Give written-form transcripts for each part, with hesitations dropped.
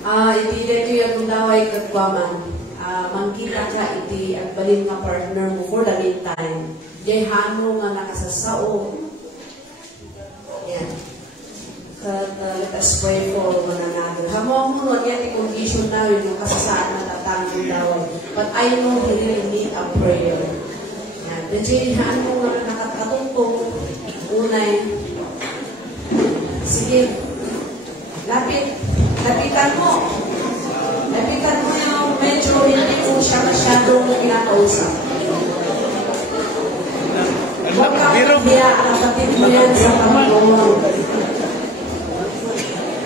Iti dito yung daway kagwaman. Mangkita ka iti at balin nga partner mo for the meantime. Diyan mo nga nakasasao. Yan. Let us pray for one another. Hamong mo yan yung condition na yun yung kasasaan na tatang yung daway. But I know we really need a prayer. Yan. Diyan mo nga nakakatungkong unay. Sige. Lapitan mo. Lapitan mo yung medyo hindi mo siya masyadong pinakausap. Huwag ka kaya kapatid mo yan sa Panginoon.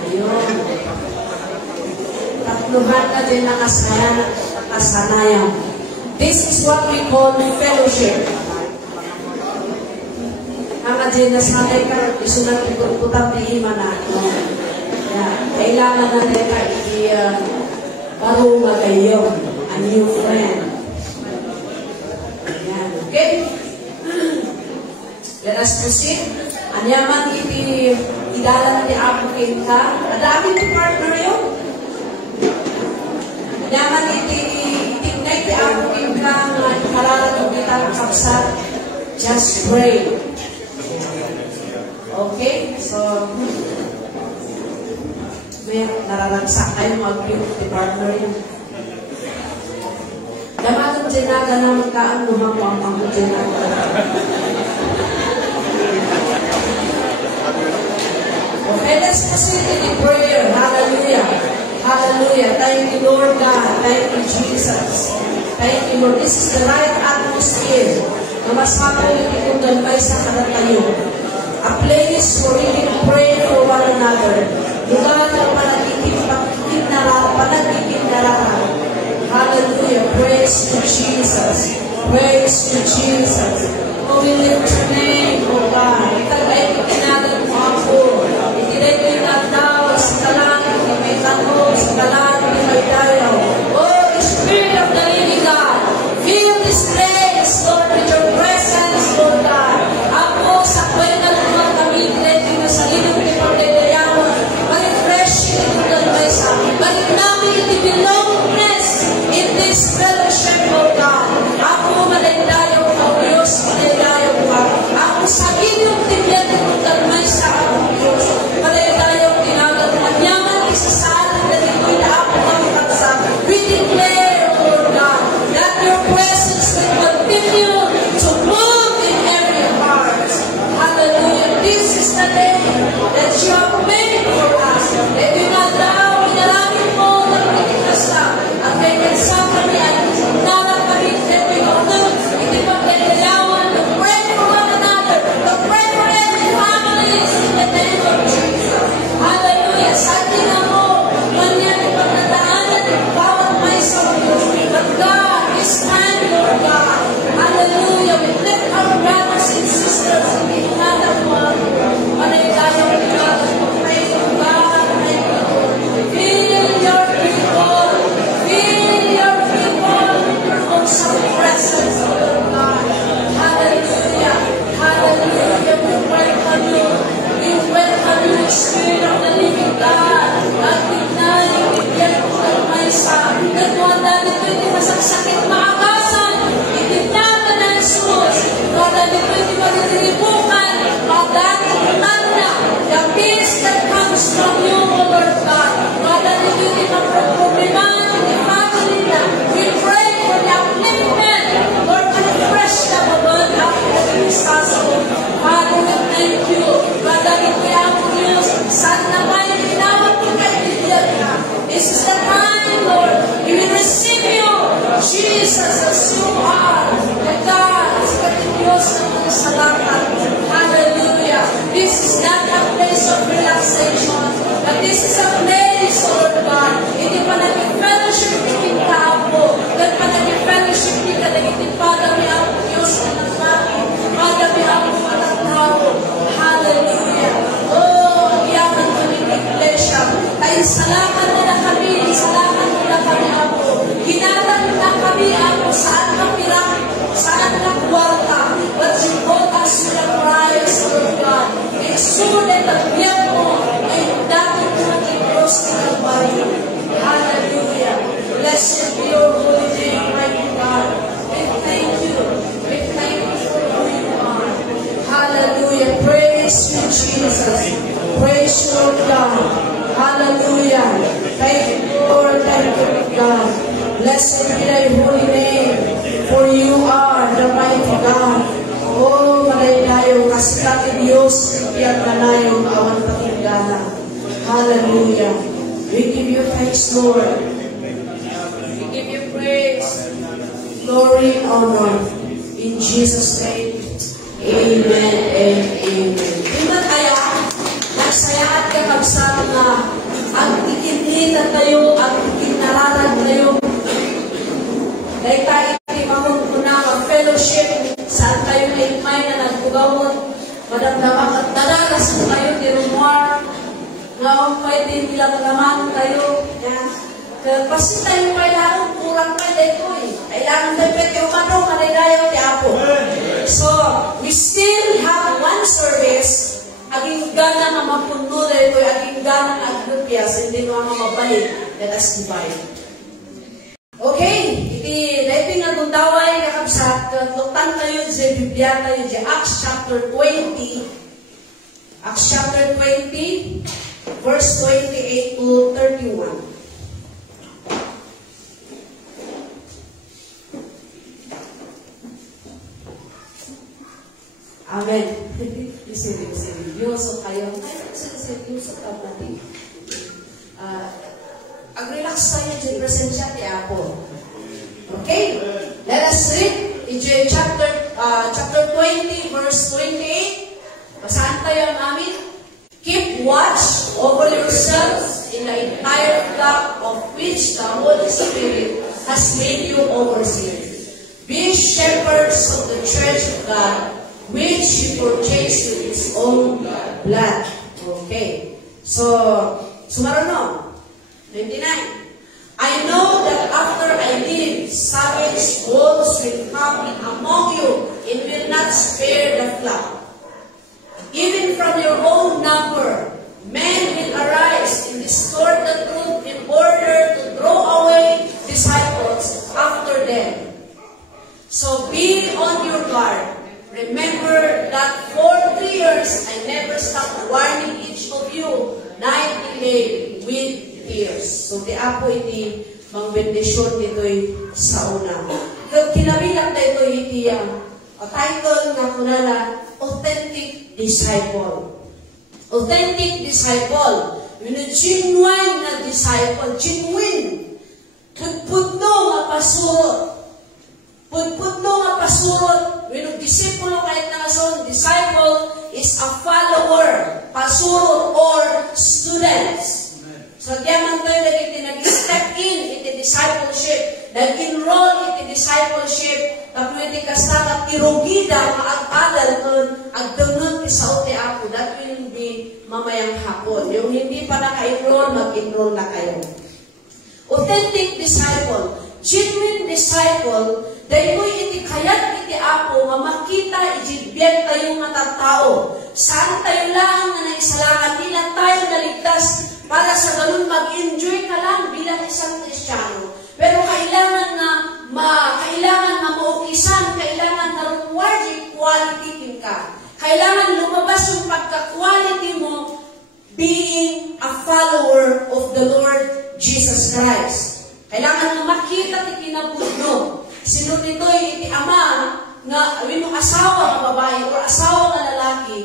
Ayun. Tatluhan na din nakasanayan. This is what we call fellowship. Ang din nasanay ka, isunang iputang di iman na. Kailangan natin na parunga kayo, a new friend. Ayan. Okay? Let us proceed. Anyaman idala ni Apo ka. Adami ti partner yun. Anyaman itingnay ti Apo ka nga ikararag kita ng kapsat. Just pray. Okay? So, may nararagsak kayo mag-build the partner yun. Damatang dinaga na magkaan lumang ang dinaga. Okay, let's proceed in the prayer. Hallelujah. Hallelujah. Thank you, Lord God. Thank you, Jesus. Thank you, Lord. This is the right atmosphere. Namasapal yung ikundalbay sa karatayo. A place where we can pray for one another. Lugar na panagiging narahan. Hallelujah. Praise to Jesus. Praise to Jesus. Oh, we lift your name, oh God. Itagay ko tinagal mo ako. Itilay ko yung nagdaw sa talang, may tanong sa talang, may dayaw. Oh, Spirit of the living God, fill this place, Lord, with your presence, Lord God. Ako sa kwenta ng mga kami, itilay ko sa lilang ni Pagdayaw. Ma-refresh yung itong sa amin. Balik namin iti belongingness in this fellowship, oh God. Ako malindayaw ka, O Diyos, malindayaw ka. Ako sa inyong tibyan ng dalmay sa akong Diyos. Malindayaw tinagal mo. Anyaman isasalan na dito'y na ako kang kaksa. We declare, O Lord God, that your presence will continue to move in every heart. Hallelujah. This is the day that you have made for us. That we not down, inalangin mo na pagkikas lang. At kay kansa kami ay nalang kami, that we don't know, hindi pagkailayawan, to pray for one another, to pray for every family in the name of Jesus. Hallelujah. Sa atin mo, ganyan ipagdadaanan ng bawat may sa Diyos. But God is kind, Lord God. Hallelujah. We lift our brothers and sisters in the other one. Manaydayaw ni God. Pray to God. Pray to God. Feel your people. Feel your people. Your awesome presence, Lord God. Hallelujah. Hallelujah. We welcome you. We welcome you, Spirit of the living God. At tignayin, bigyan ko ng may sa. Nagmuhan namin ko hindi masagsakit maakasan. Itinatan ng Jesus. Lord, namin ko hindi mariribukan. Pagdating na. The peace that comes from you, O Lord God. Lord, namin ko hindi maproblemahan in the family na. We pray for the upliftment. Lord, refresh the Lord after the disaster. Father, we thank you. Lord, namin ko yung Diyos. Sana ba yung tinawag ko kaibigan ka? This is the time, Lord. We will receive you, Jesus, as you are. The God, sa Diyos ng mga salamat. Hallelujah. This is not a place of relaxation, but this is a place, Lord God. Hindi pa naging fellowship ng tao po. Dahil pa naging fellowship ni ka naging padami ang Diyos na nagmami. Padami ang mga tao. Hallelujah. Oh, iyakan kami ng iglesia. Tayo salamat na kami. Salamat na kami ako. Hinatan na kami ako saan kapirang, saan na kwarta. But you brought us to the prize, Lord God. Make sure that ang biyan mo ay dapat na nag-cross na kabayo. Blessed be thy holy name, for you are the mighty God. Oh, manaydayo, kasikat ni Diyos, iyang manayong awan patinggana. Hallelujah. We give you thanks, Lord. We give you praise, glory, and honor. In Jesus' name, amen and amen. Tingnan kaya, nagsayaat ka kabsat na ang ikinita tayo, ang ikinararag tayo. Dahil tayo mahunhuna, mag-fellowship, saan tayo naikmay na nagpugawon, madamdaman at dadalas mo kayo, tirumwar, ngayon pwede nila magaman kayo. Pasti tayo kailangan, kurang pwede ko eh. Kailangan tayo pwede umanong, kanilayo, tiapo. So, we still have one service, aging gana na mapuno dito, aging gana na aglupyas, hindi mo ang mabalik. Let us divide. Okay, dito nga gundaway kakabsat, tuktan tayo sa Biblia tayo sa Acts chapter 20. Acts chapter 20, verse 28 to 31. Amen. Seryoso kayo. Seryoso ka natin.Ag-relax tayo dyan presensya ti Apo. Okay? Let us read chapter 20, verse 28. Basahan tayo ang amin. Keep watch over yourselves in the entire flock of which the Holy Spirit has made you overseers. Be shepherds of the church of God, which He purchased with His own blood. Okay. So, sumarono. 29. I know that after I leave, savage wolves will come among you and will not spare the flock. Even from your own number, men will arise and distort the truth in order to draw away disciples after them. So be on your guard. Remember that for 3 years I never stopped warning each of you night and day with tears. So di apo iti mangbendisyon dito'y sa una. Kinabilang tayo iti title nga kunala, Authentic Disciple. Authentic Disciple. Yung genuine na disciple. Genuine. Pudpudno nga pasurot. Pudpudno nga pasurot. Yung disipulo kahit nakason, disciple is a follower, pasurot, or students. So, diyan tayo nag-step in iti discipleship, nag-enroll iti discipleship, tapos iti kasama, tirugida, maag-adal nun, agdunod ti sao ti Apo, that will be mamayang hapon. Yung hindi pa naka-enroll, mag-enroll na kayo. Authentic disciple, genuine disciple, dahil mo iti kayat iti Apo, nga makita ijibyan tayo nga tattao. Saan tayo lang na naisalangan, di lang tayo naligtas, para sa ganun mag-enjoy ka lang bilang isang Kristiyano. Pero kailangan na maukisan, kailangan na reward quality ka. Kailangan lumabas yung pagka-quality mo being a follower of the Lord Jesus Christ. Kailangan na makita ti kinabudno. Sino nito iti ama nga yung asawa ng babae o asawa ng lalaki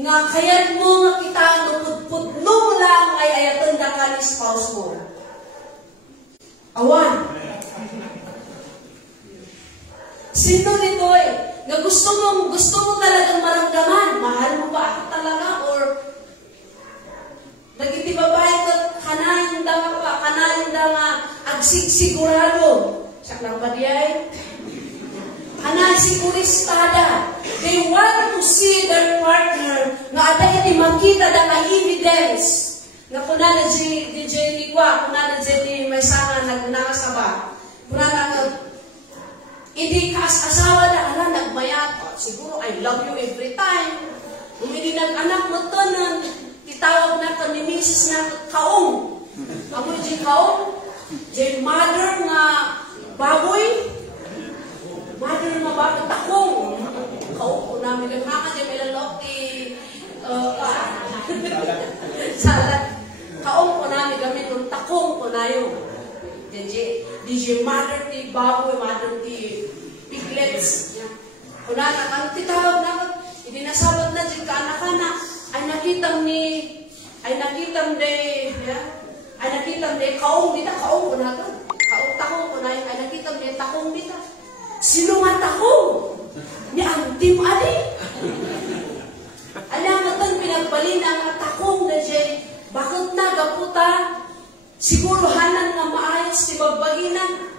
nga kayat mo nga kita pudpudno mo lang ay ayatan da ka ni spouse mo. Awan. Sino nito nga gusto mo talagang maramdaman, mahal mo ba ako talaga or nagiti babae ka kanayin da nga agsigurado. Siya lang ba diyay? Kanayin siguristada. They want to see their partner nga ada iti makita da nga evidence nga kunana di Jenny kwa, kunana Jenny may sanga nagnasaba. Kunana hindi asawa na ala nagmayat. Siguro I love you every time. Kung hindi nag-anak mo to nun, itawag na to ni Mrs. na kaong. Ako di kaong. Di mother nga baboy. Mother nga baboy. Takong. Kaong ko namin. Nagmaka di may lalok ni salat. Kaong ko namin gamit ng takong ko na yun. DJ mother ti baboy, mother ti piglets. Kuna ang titawag na, hindi nasabat na dyan ka-anak-anak, ay nakitam de kaong dita, kaong ko na to. Kaong takong ko na, ay nakitam de takong dita. Sino nga takong? Ni ang tim ali. Alam pinagbali na ang takong na dyan, bakit na gaputa? Siguro hanan nga maayos ti bagbaginan.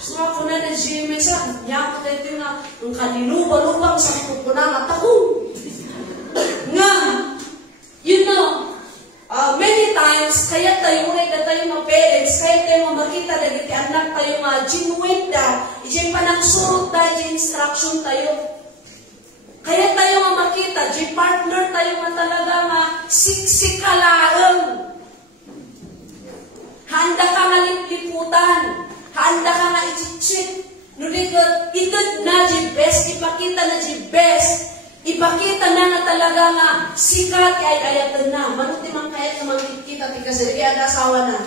So ako na na dyan, mesa, niya ko tayo nga, ang kaniluba-lubang sa kupuna nga takong. Nga, you know, many times, kaya tayo na tayo mga parents, kaya tayo makita na giti anak tayo nga, genuine da, ijay panagsurot da, ijay instruction tayo. Kaya tayo nga makita, ijay partner tayo nga talaga nga, siksikalaang. Handa ka nga liputan, handa ka nga ichichit, nuligot, itod na ijay best, ipakita na ijay best, ipakita na nga talaga nga sikat ay ayatan na. Manuti man kaya naman kita ti kasi kaya nasawa na.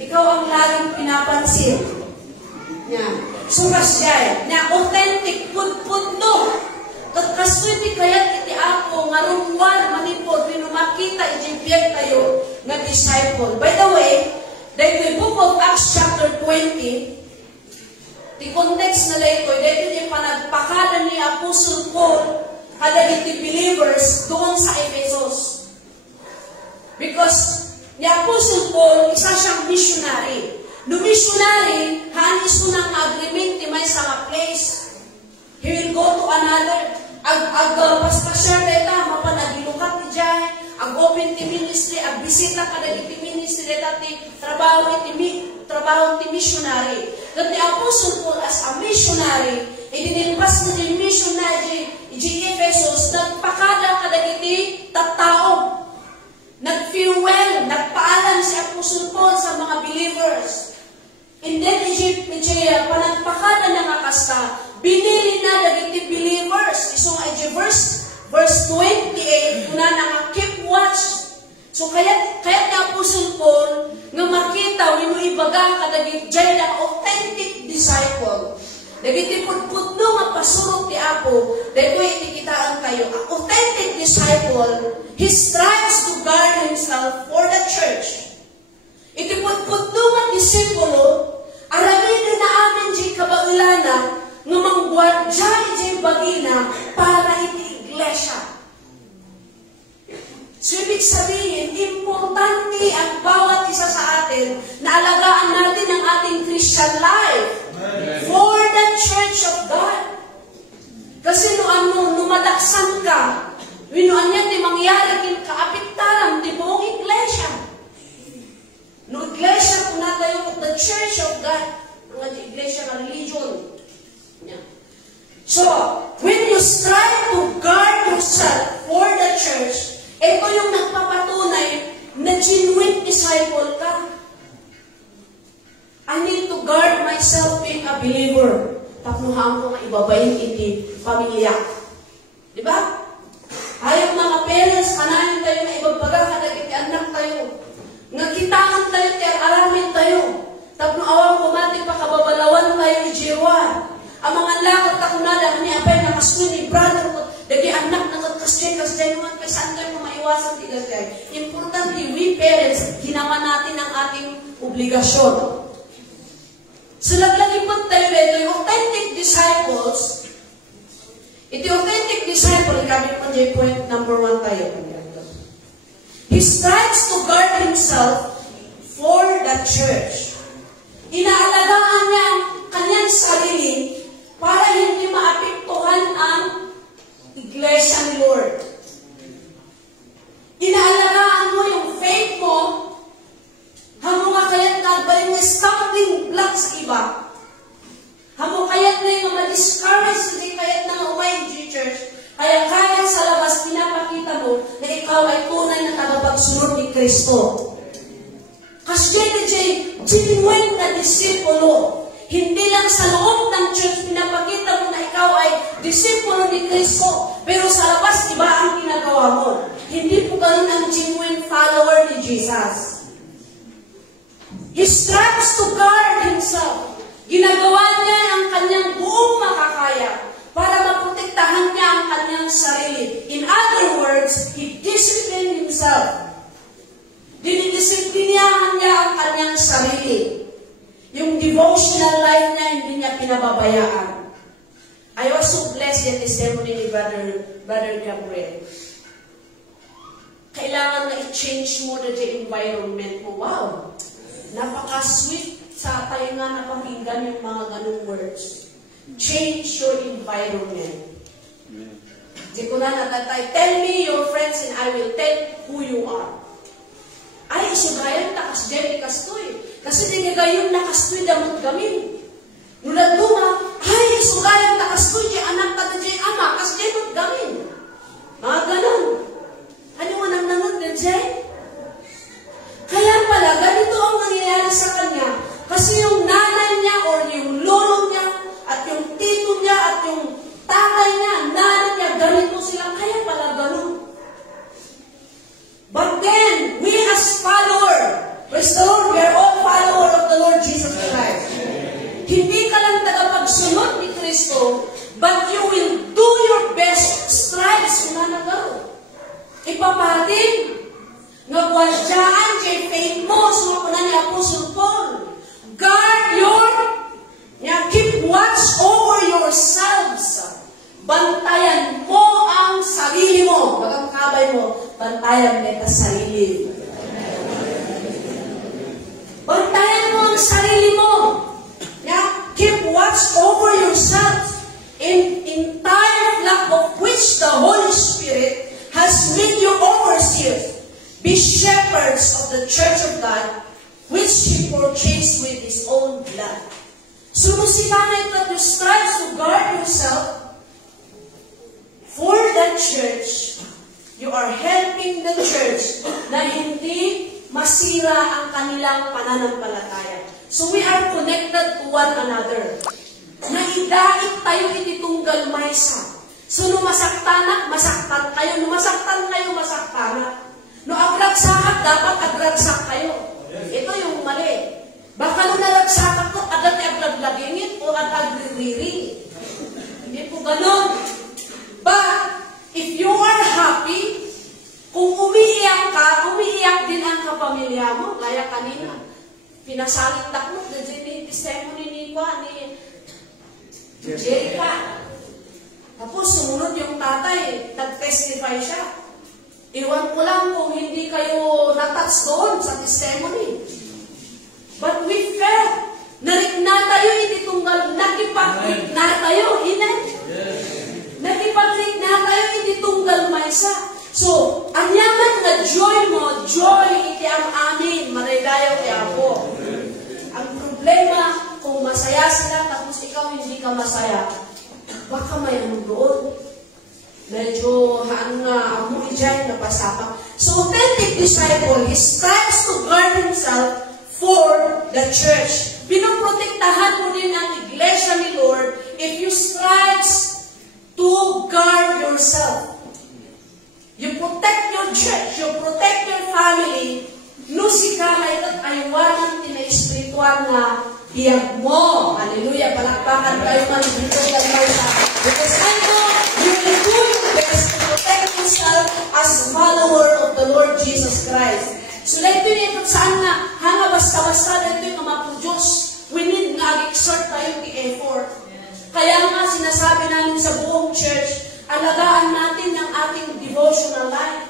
Ikaw ang laging pinapansin. So kasya, na authentic pud no. Kaswiti kaya iti ako nga rumwar manipod pinumakita ijibiyag tayo nga disciple. By the way, the book of Acts chapter 20, the context na ito, dito yung panagpakala ni Apostle Paul kada iti believers doon sa Ephesus. Because ni Apostle Paul, isa siyang missionary. No missionary, hanis ko ng agreement ni may sa place. He will go to another. Paspasya deta, mapanagilukat ni Jai, open ti ministry, bisita kada iti ministry deta ti trabaho ti missionary. That the Apostle Paul as a missionary, idinilpas na di missionary, iji Ephesus, nagpakada kadagiti tattao. Nag-farewell, nagpaalam si Apostle Paul sa mga believers. And then, iji panagpakada na nga kasta, binili na dagiti believers. So, iji verse 28, kuna na nga keep watch. So, kaya ni Apostle Paul, nga makita, wino ibagang kadagit dyan na authentic disciple. Dagiti pudpudno nga pasurot ti Apo, dahil itikitaan kayo. Ang authentic disciple, he strives to guard himself for the church. Iti pudpudno nga disipulo, aramin na amin di kabaulana, nga manggwardya di bagina para iti iglesia. So, ibig sabihin, importante ang bawat isa sa atin na alagaan natin ang ating Christian life for the Church of God. Kasi numadaksan ka, winuan yan di mangyari kin kaapiktaran, di buong iglesia. No iglesia kung na tayo the Church of God, ang iglesia na religion. So, when you strive to guard yourself for the church, ito yung nagpapatunay na genuine disciple ka. I need to guard myself being a believer. Tapnuhan ko nga ibabayin iti pamilya. Diba? Hayop mga parents, kanahin tayo na ibagbaga kadagiti anak tayo. Nagkitaan tayo, aramin tayo. Tapno awang kumati pa kababalawan tayo ni Jewa. Ang mga lakot takunada, ni apay na masno ni brother ko, dagi anak na kasjay naman kay saan tayo maiwasan tigagay. Importante, we parents, ginawa natin ang ating obligasyon. So, laglagi po tayo dito, yung authentic disciples, iti authentic disciple, kami po dyan point number 1 tayo. He strives to guard himself for the church. Inaalagaan niya ang kanyang sarili para hindi maapektuhan ang iglesia ni Lord. Inaalagaan mo yung faith mo, hamo nga kaya't nagbaling na stumbling blocks iba. Hamo kaya't na yung ma-discourage, hindi kaya't na umay G Church. Kaya kaya sa labas, pinapakita mo na ikaw ay tunay na tagapagsunod ni Kristo. Kasi yan genuine na disipulo. Hindi lang sa loob ng church, pinapakita mo na ikaw ay disipulo ni Kristo. Pero sa labas, iba ang ginagawa mo. Hindi po ganun ang genuine follower ni Jesus. He strives to guard himself. Ginagawa niya ang kanyang buong makakaya para maprotektahan niya ang kanyang sarili. In other words, he disciplined himself. Dinidisiplinahan niya ang kanyang sarili. Yung devotional life niya, hindi niya pinababayaan. I also bless the testimony ni Brother Gabriel. Kailangan na i-change mo na the environment mo. Wow! Napaka-sweet sa tayo nga napakinggan yung mga ganung words. Change your environment. Di ko na natatay. Tell me your friends and I will tell who you are. Ay, sugayan takas dyan ikastoy. Kasi di nga gayon nakastoy damot gamin. Nulad luma, ay, sugayan takastoy dyan anak ka na dyan ama, kas dyan mot gamin. Mga ganun. Ano mo nang nangon na dyan? Kaya pala, ganito ang nangyayari sa kanya. Kasi yung nanay niya or yung lolo niya at yung tito niya at yung tatay niya, nanay niya, ganito sila. Kaya pala ganun. But then, we as follower, praise the Lord, we are all follower of the Lord Jesus Christ. Hindi ka lang tagapagsunod ni Kristo, but you will do your best, strives kung nanagaw. Ipapating, nagwadyaan kay faith mo, sumukunan ni Apostle Paul. Guard your, keep watch over yourselves. Bantayan mo ang sarili mo. Bagang kabay mo, bantayan mo ang sarili. Bantayan mo ang sarili mo. Keep watch over yourselves in entire flock of which the Holy Spirit has made you overseers. Be shepherds of the church of God, which He purchased with His own blood. Sumusikanay that you strive to guard yourself for the church. You are helping the church na hindi masira ang kanilang pananampalataya. So we are connected to one another. Naidait tayo ititunggal maysa. So numasaktanak, masaktan kayo. Numasaktan kayo, masaktanak. No agragsakat, dapat agragsak kayo. Ito yung mali. Baka nung nalagsakat ko, agad aglaglagingit o aglagriri. Hindi po ganun. But, if you are happy, kung umiiyak ka, umiiyak din ang kapamilya mo. Gaya kanina. Pinasalitak mo, ni testimony ni Jerica. Tapos, sumunod yung tatay, nag-testify siya. Iwan ko lang kung hindi kayo natouch doon sa testimony. But we felt, narigna tayo, ititunggal, nakipag-rigna tayo, inan. Nakipag-rigna tayo, ititunggal maysa. So, ang yaman na joy mo, joy, iti ang amin, marigayaw kaya po. Ang problema, kung masaya sila, tapos ikaw hindi ka masaya, baka may ano doon. Medyo amoy dyan, napasapak. So, authentic disciple, he strives to guard himself for the church. Pinoprotektahan mo din ang iglesia ni Lord if you strive to guard yourself. You protect your church, you protect your family. No si kamay at aywanan tina-espiritual na iyag mo. Hallelujah, palakpakan kayo man dito kalmay sa. Because I know you will do your best to protect yourself as a follower of the Lord Jesus Christ. So, ito yung saan na, hanga basta-basta, ito yung ma-produce. We need nga exert tayo i-effort. Kaya nga, sinasabi namin sa buong church, alagaan natin ang ating devotional life.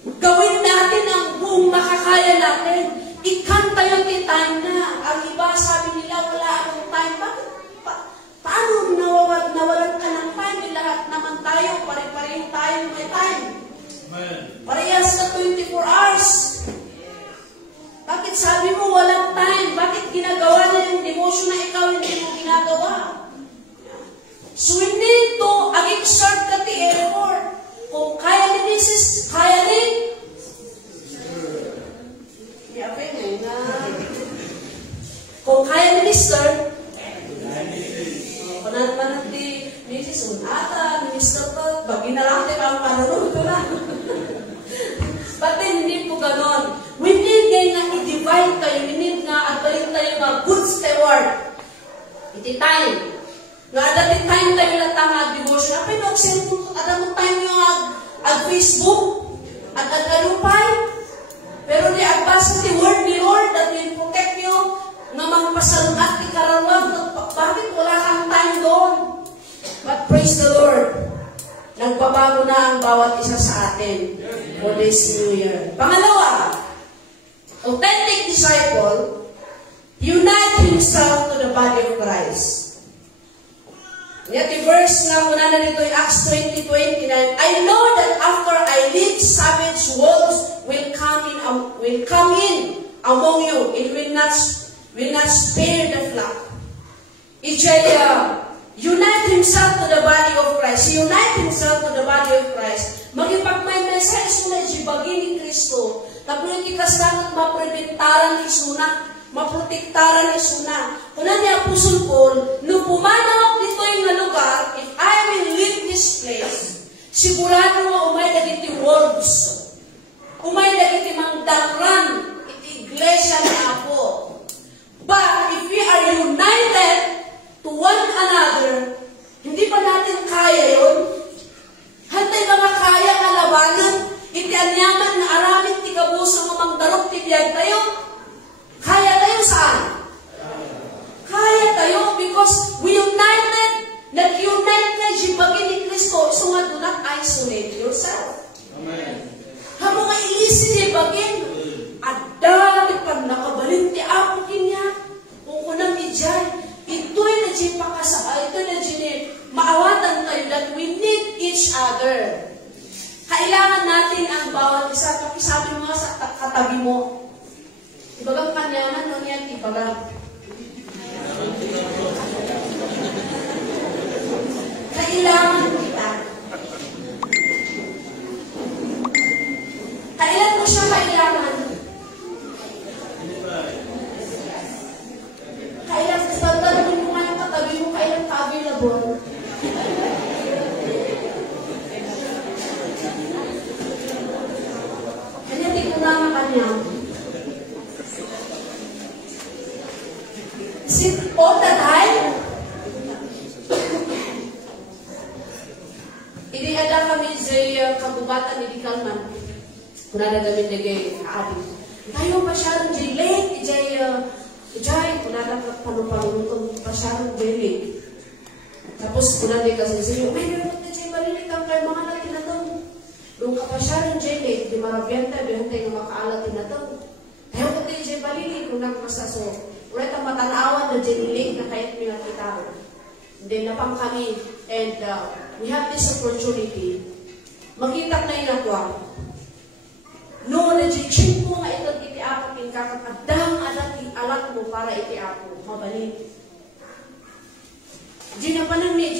Gawin natin ang buong makakaya natin. Ikanta yung time na. Ang iba, sabi nila, wala akong time. Paano nawalan ka ng time? Lahat naman tayo, pare-pareho tayo may time. Parehas na 24 hours. Bakit sabi mo walang time? Bakit ginagawa na yung devotion na ikaw hindi mo ginagawa? So we need to exert ka the effort. Kung kaya ni Mrs. kaya ni kung kaya ni Mr. Kung naman ni Mrs. Unata, ni Mr. Todd, bagay na lang tayo ang panunod ko na. But then, hindi po ganon. We need na i-divide kayo. We need Iti time. Nga dati time tayo latang devotion. Apay no, cellphone, ada mo time yung Facebook, at alupay. Pero di agbasa ti word ni Lord that will protect you, nga magpasalungat ti karawang. Bakit wala kang time doon? But praise the Lord. Nagbabago na ang bawat isa sa atin for this new year. Pangalawa, authentic disciple, unite himself to the body of Christ. Yet the verse na muna na dito ay Acts 20:29. I know that after I leave, savage wolves will come in among you. It will not spare the flock. Unite himself to the body of Christ. Unite himself to the body of Christ. Magipagmay-message suna jibagi ni Kristo. Tapos iti kasanat mapreventaran isuna. Maprotektaran isuna. Kuna ni Apostle Paul, nung pumanawak dito yung lugar, if I will leave this place, sigurado mo umay dagiti words. Umay dagiti mangdakran, iti iglesia na ako. But if we are united to one another, hindi pa natin kaya yun. Hantay mga kaya kalabanan, iti anyaman na aramid ti kabuso mamang darok ti biyag tayo. Kaya tayo saan? Kaya tayo because we united, nag-unite na jibagi ni Kristo, so nga do not isolate yourself. Amen. Hamo nga ilisi ni bagin, adda ni pag nakabalin ti ako kinya, kung unang midyan, ito'y na dyan pakasaba, ito na dyan maawatan tayo that we need each other. Kailangan natin ang bawat isa. Sabi mo sa katabi mo, ibagang kanyaman, no yan, ibagang. Kailangan kita. Kailan mo siya kailangan? Kailan sa tabi mo nga yung katabi mo, kailan ka available? Kanya tignan na kanya. All the time, hindi ada kami sa kabubatan ni Kalman. Kung nada kami nagay aadi. Tayo pasyarong jay late, jay, kung nada panupaluntong pasyarong jay late. Tapos kung nada kasi sa'yo, may naman na jay balilit ang kay mga natin na ito. Nung kapasyarong jay late, di marabiyanta, bihantay ng makaalat na ito. Tayo kung tayo jay balilit, kung nakasaso. Ulit ang matanawan na jenilig na kahit mga kita. Then napang kami, and we have this opportunity. Makita na yun ako. No, na jichin mo nga ito iti ako, pinkakakadang alat mo para iti ako. Mabalik. Diyan na panan ni,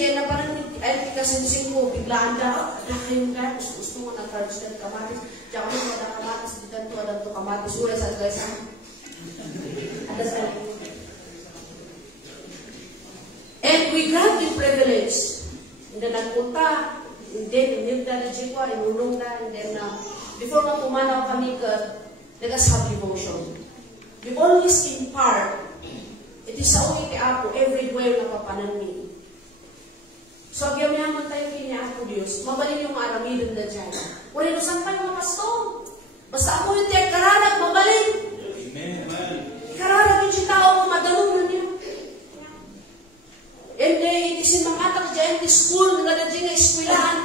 ay kasinsing ko, biglaan na, kayong ka, gusto mo na cards na kamatis. Diyan mo na kamatis, dito kamatis, uwe sa guys, and we got the privilege. And then nagpunta, and then nilda na jikwa, inulong na, and then before nga pumanaw kami ka, nag-asab devotion. We always impart. It is sa uwi ti Apo, everywhere na papanan mi. So, agyaman tayo kini Apo Diyos, mabalin yung aramidon na dyan. Uri no saan pa yung mga pasto? Basta ako yung tiyak kararag, mabalin. Kararag yung tao, madalong niya. And then, isin mga atak dyan, di school, nga na dyan nga eskwilaan.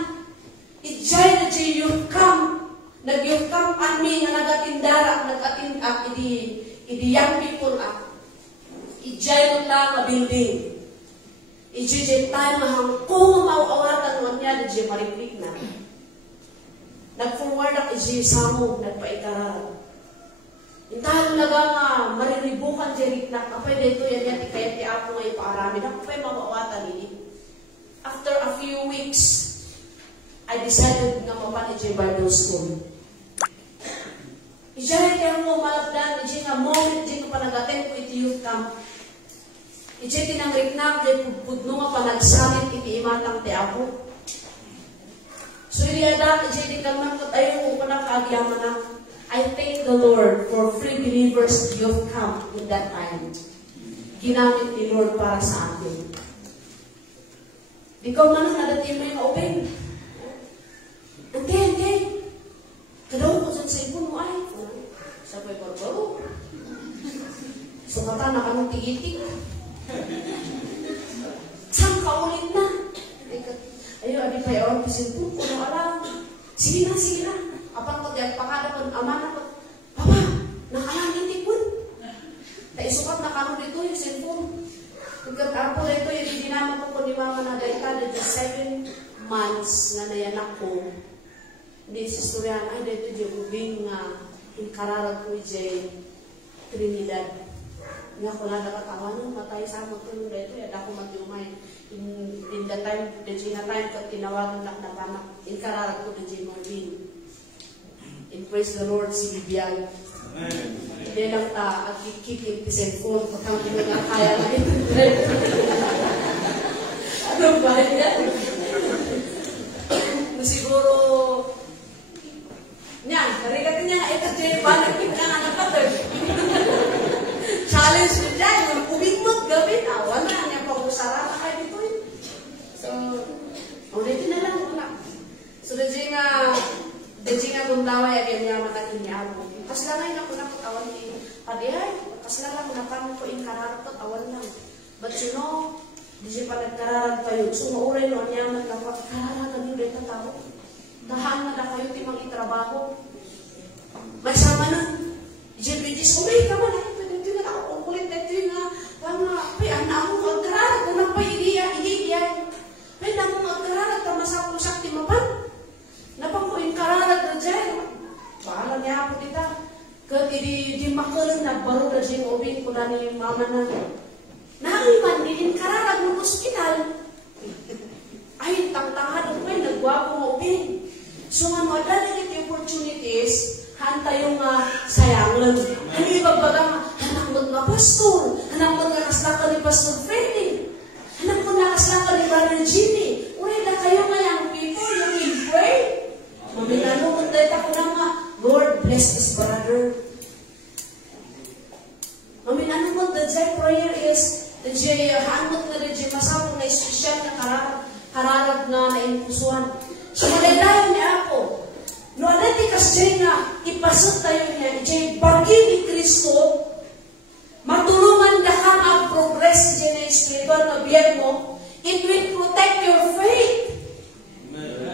Ijay na dyan yung camp. Nag-yung camp ami, nga nagatindara, nag-atindak, idi young people ak. Ijay mo lang nga building. Ijay tayo mahangkong mauawatan mo niya, na dyan mariplik na. Nag-forward ak, ijay samo, nagpaikararag. Intahan talaga nga, mariribukan dyan na kapay dito yan yan, kaya ti Apo nga ipaarami na kapay mawawatan ini. After a few weeks, I decided nga mapanit Bible school. Ijay kaya mo malabdan, ijay nga moment, ijay nga panagaten ko iti youth camp. Ijay tinangriknak, ijay pudno nga panagsamit iti imatang ti Apo. So iriyadak, ijay di kalman ko tayo kung panakagyaman na. I thank the Lord for free believers youth camp in that time. ginamit ni Lord para sa atin. Ikaw man nadating mo yung open. Hindi. Kadaw ko sa cellphone mo ay. Sabay barbaro. Sumata na kanong tigitik. Saan ka ulit na? Ayun, abi pa yung cellphone ko na alam. Sige na. Apang ko diyan, pakada ko, ama na ko. Papa, nakalang hindi ko. Naisukat na kanong dito yung cellphone. Pagkatapo dito, yung dinama ko ni mama na dahil ka, dito 7 months na nayanak ko. Hindi sa istoryan, ay dito dyan ubing inkararag ko dyan Trinidad. Nga ko na nakatawa nung matay sa mo tulong dito, yada ko matiumay. In the time, dito na time, tinawagan lang na panak, inkararag ko dyan ubing. And praise the Lord, si Bibian. Hindi lang at kikikip sa cellphone pagkang hindi nga kaya lang ito. Ano ba yan? Siguro niyan, karikat niya ito dyan balang kita nga nakatag. Challenge niya dyan, umikmot gawin wala niya pag-usara na kayo dito. So, ulitin na lang muna. So, dyan nga gumlaway at yan niya matakin niya ako. Kasi lang ngayon ako nakutawan ni Padihay. Kasi lang napan ko yung kararap at awan lang. But you know, di siya pa nagkararap kayo. So mauray no, anyaman lang ako. Kararap ka niyo rin tao. Dahan na kayo timang itrabaho. May sama nun. Di siya umay ka man. Ito yung ako kukulit. Ito yung pay, anak mo magkararap. Unang pa idiyan. Pay, na mo magkararap. Tamasapong sakti mapan. Napang ko yung kararap na dyan. Bahala niya ako dito. Kaya di makalang nagbaro na dyan ubing ko na ni mama na. Nakiman, din kararag ng ospital. Ay, tangtangad ko eh, nagwapo mo ubing. So, madali ito opportunities, hanta yung sayangan. Ano yung bagbagang, anak mo nga pastor, anak mo nga kaslaka ni Pastor Freddy, anak mo nga kaslaka ni Brother Jimmy. Uy, na kayo nga yung people, yung in-pray. Maminano mo dahil ako na nga, Lord, bless this brother. Maminano mo dahil prayer is, dahil hangot na dahil masapong na espesyal na kararag na naimpusuan. So, malalayo niya ako. No, alati kasi nga, ipasok tayo niya, dahil bagi ni Kristo, matulungan na ka mag-progress dahil na spiritual na biyay mo, it will protect your faith.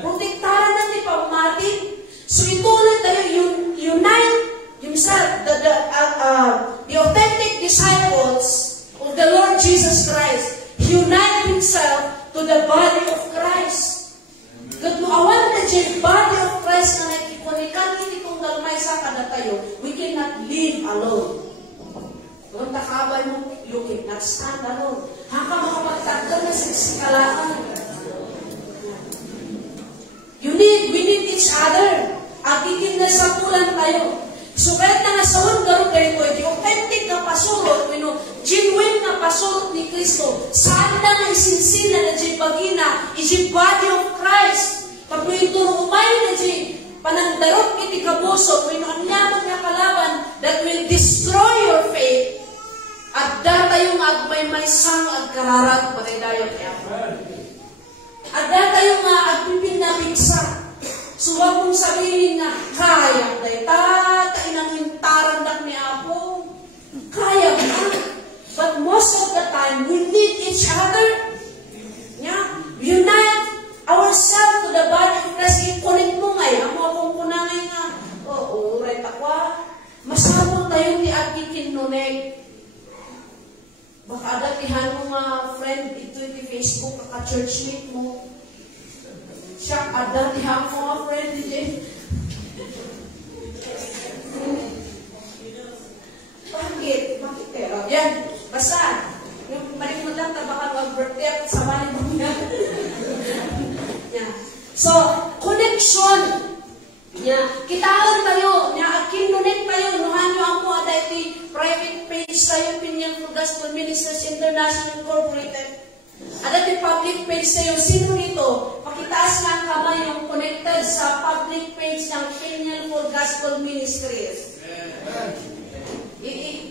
Protektaran natin pagmatin. So ituloy tayo unite himself, the authentic disciples of the Lord Jesus Christ, unite himself to the body of Christ. Awan na dyan, body of Christ na nakikunikan, hindi kong dalmay sa kada tayo, we cannot live alone. Kung takabay mo, you cannot stand alone. Haka makapagtagdan na sa sikalakan. We need each other. Agitin na sa pulan tayo. So, kahit na nasawan garo kayo ito, yung authentic na pasurot, genuine na pasurot ni Kristo, saan na nga isinsin na dyan pagina, is the body of Christ. Pag may turumay na dyan, panagdarot kiti kabuso, may anyaman na kalaban that will destroy your faith, at datayo nga agmay sang agkararag, patay dayo kaya. At datayo nga agpipinamigsa. So, huwag mong sabihin na, kaya na ita, inangintaran dak ni Apo. Kaya na. But most of the time, we need each other. Yeah? Unite ourselves to the body of Christ. I-connect mo ngayon. Amo akong kunangay nga. Oo, right ako. Masabot tayo ni Agikin Nuneg. Baka datihan mo nga, friend, ito yung Facebook, kaka-churchmate mo. Siya, datihan mo nga, friend, hindi. Bakit? Bakit pero? Yan, basta. Yung malimut lang, baka mag-birthday at sabali mo nga. Yeah. So, connection. Yeah. Kitaan tayo. Kinunik tayo. Nuhan nyo ako at iti private page tayo, Pinyan for Gospel Ministers International Incorporated. At iti public page tayo. Sino nito? Pakitaas lang kamay yung connected sa public page ng Pinyan for Gospel Ministries.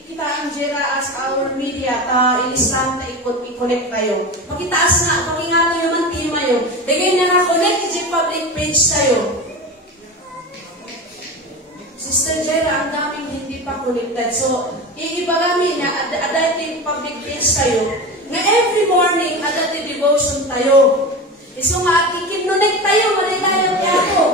Kitaan Jera as our media, ilistan na i-connect tayo. Pakitaas na, pakingato yung man team mayo. Dagay na nga-connect yung public page tayo. Sister Jera, ang daming hindi pa connected. So, iiba kami na adating public page tayo. Na every morning, adating devotion tayo. So nga, ikinunik tayo, manilayo niya ako.